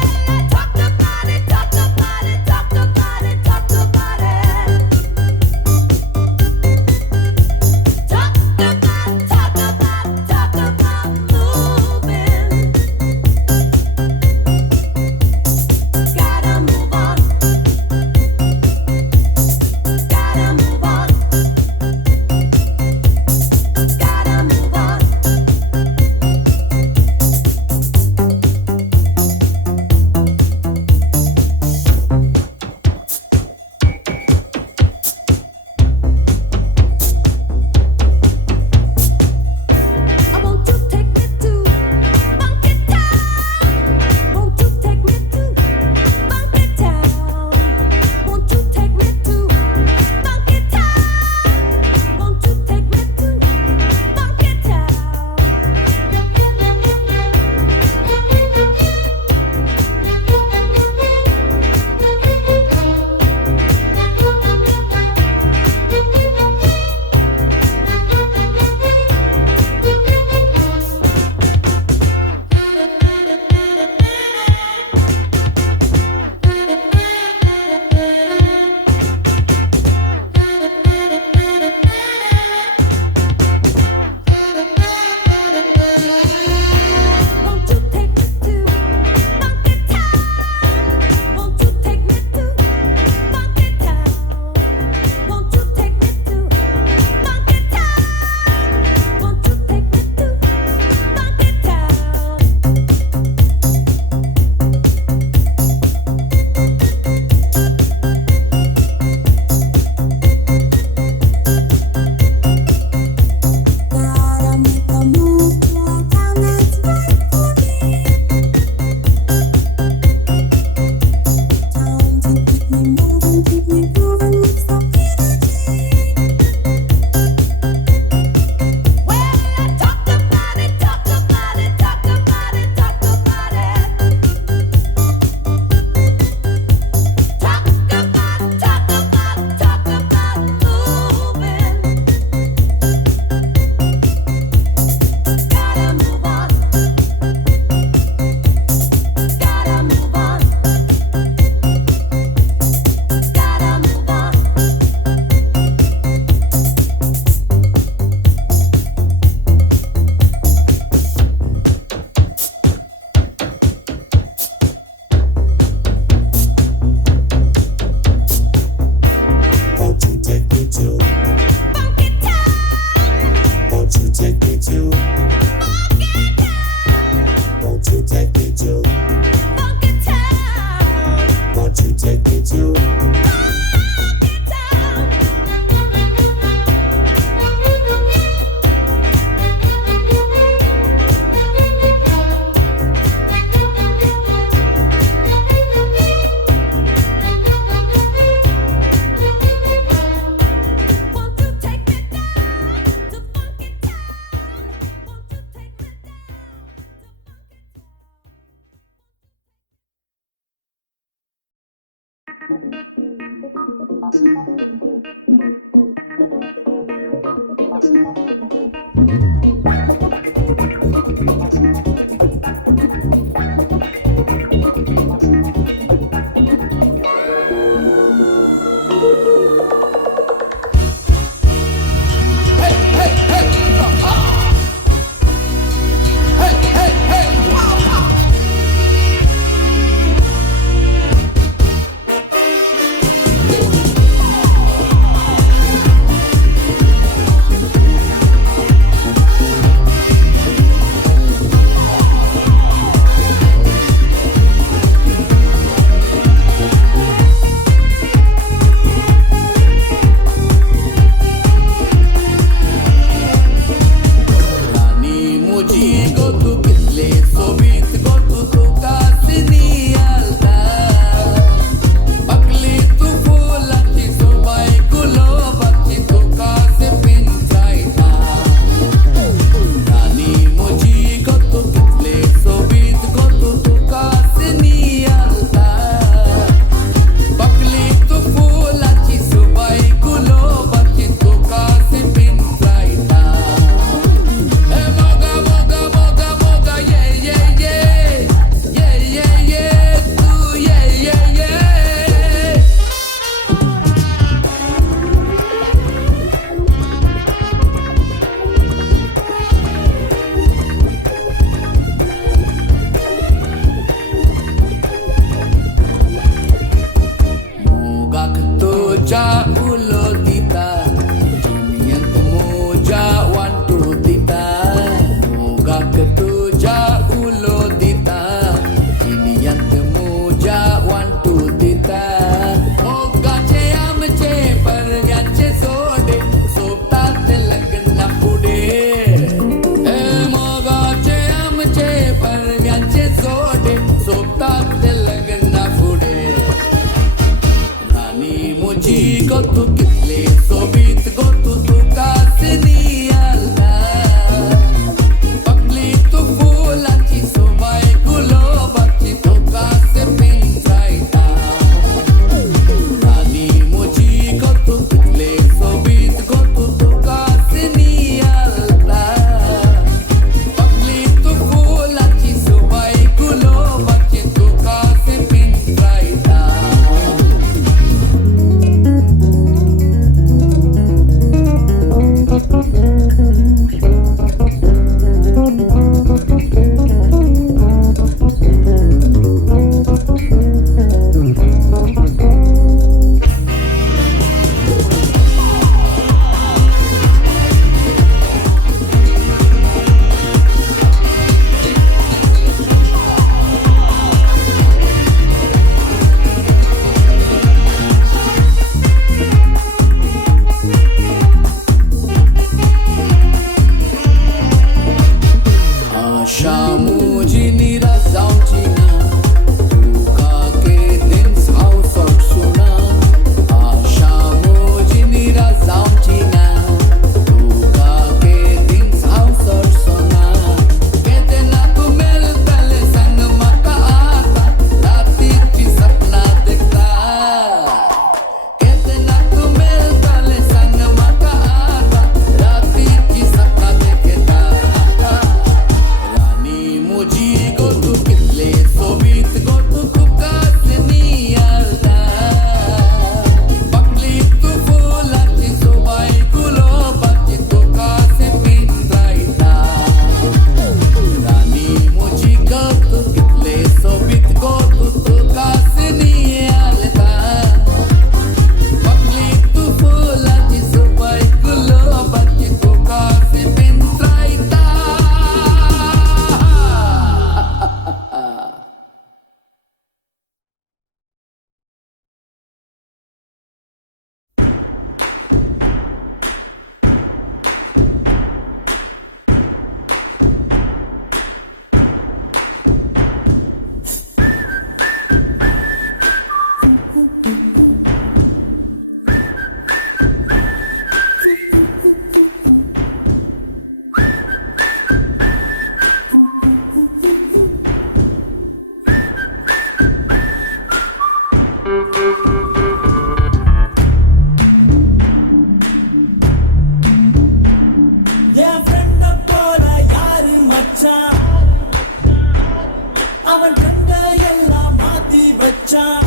ஃப்ரெண்ட எல்லாம் மாத்தி வச்சான்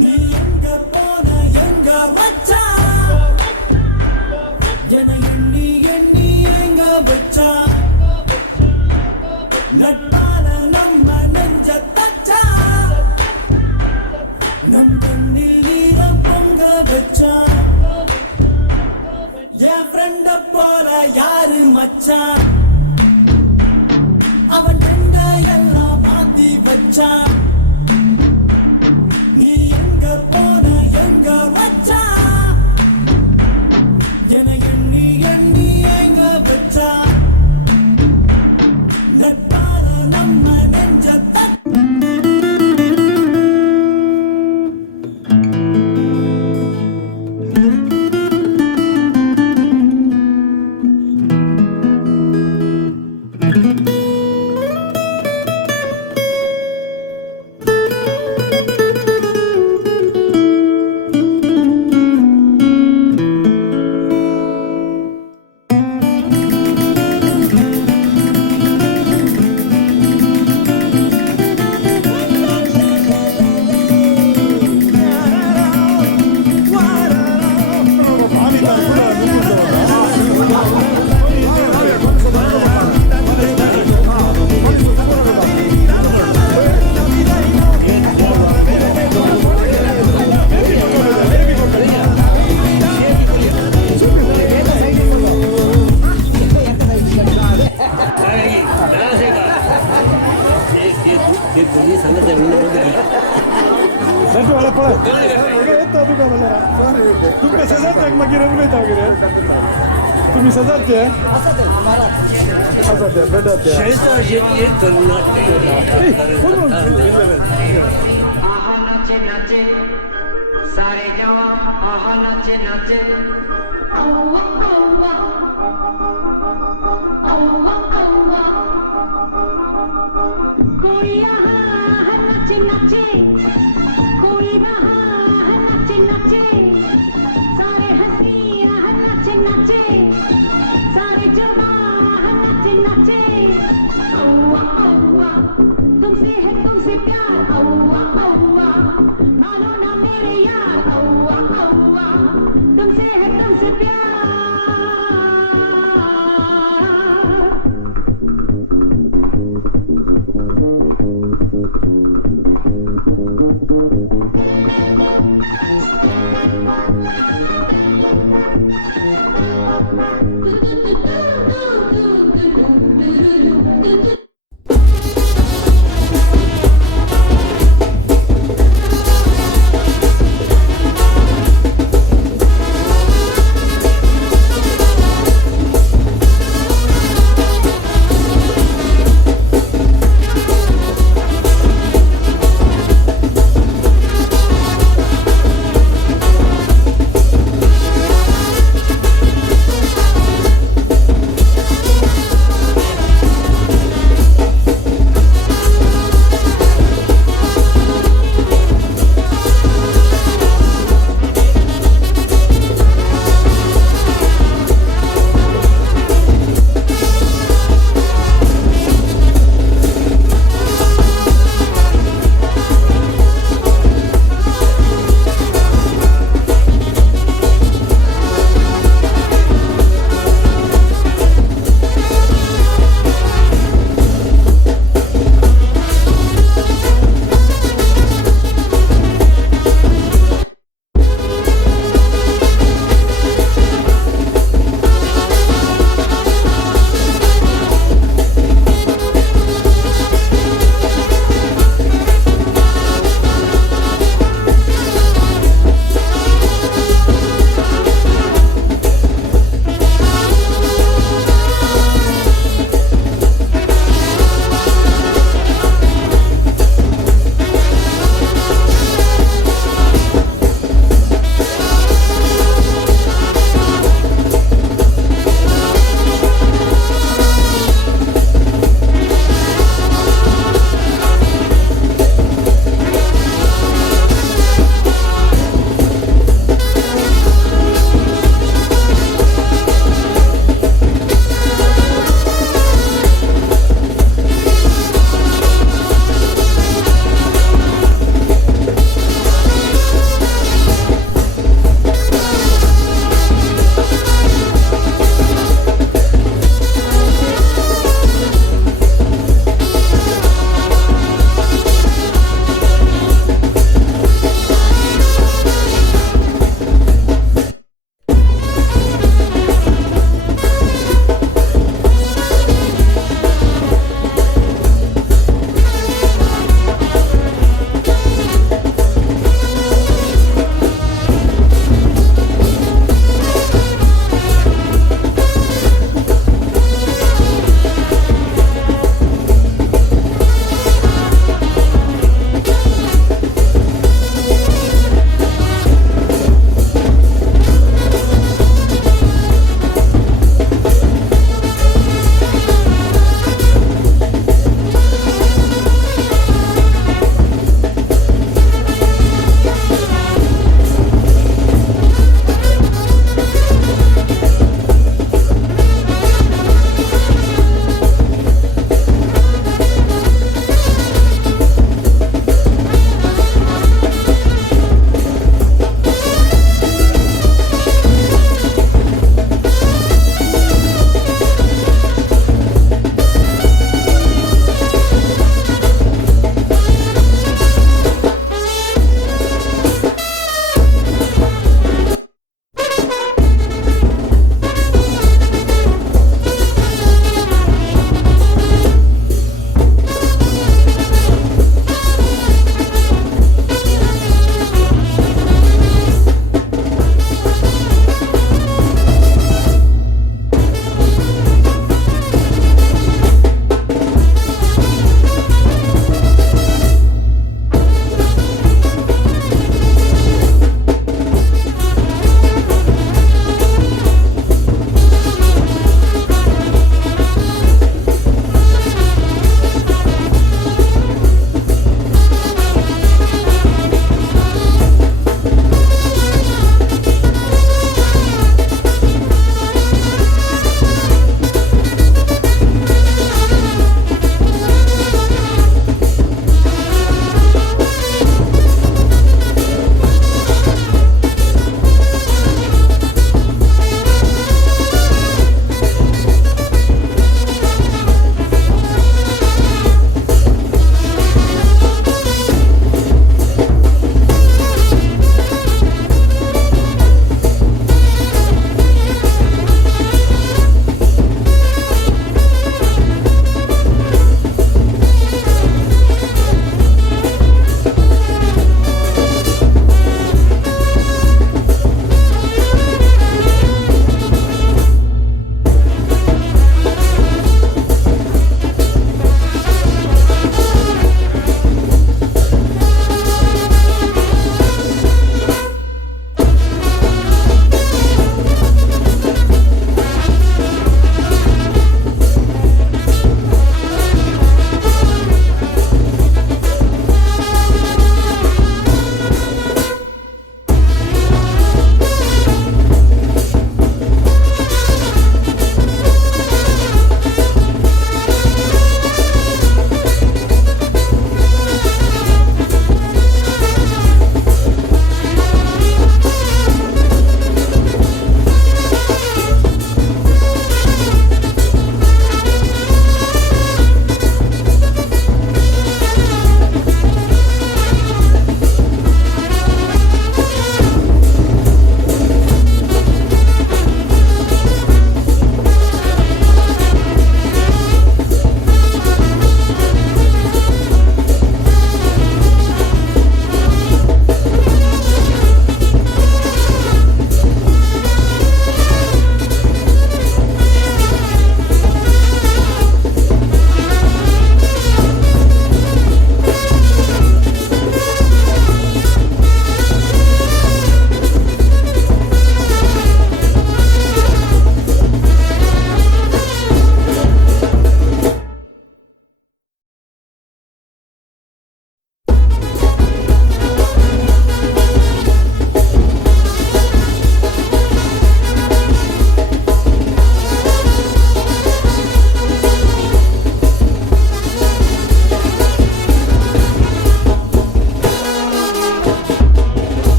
நீ எங்க போன எங்க வச்சான் என எண்ணி எண்ணி எங்க வச்சான் நட்பால நம்ம நெஞ்ச தச்சான் நம் கண்ணில் நீரம் பொங்க வச்சான் என் ஃப்ரெண்ட போல யாரு மச்சான் அவன் ஃப்ரெண்ட எல்லாம் மாத்தி வச்சான் நீ எங்க போன எங்க வச்சான் என எண்ணி எண்ணி எங்க வச்சான் நட்பால நம்ம நெஞ்ச तुम्ही सजाते आहा नाचे नाचे सारे जावा आहा नाचे नाचे औवा औवा औवा औवा कोई आहा नाचे नाचे कोई वहा नाचे नाचे सारे हंसी आहा नाचे नाचे सारे जवा नाचे नाचे औवा औवा तुमसे है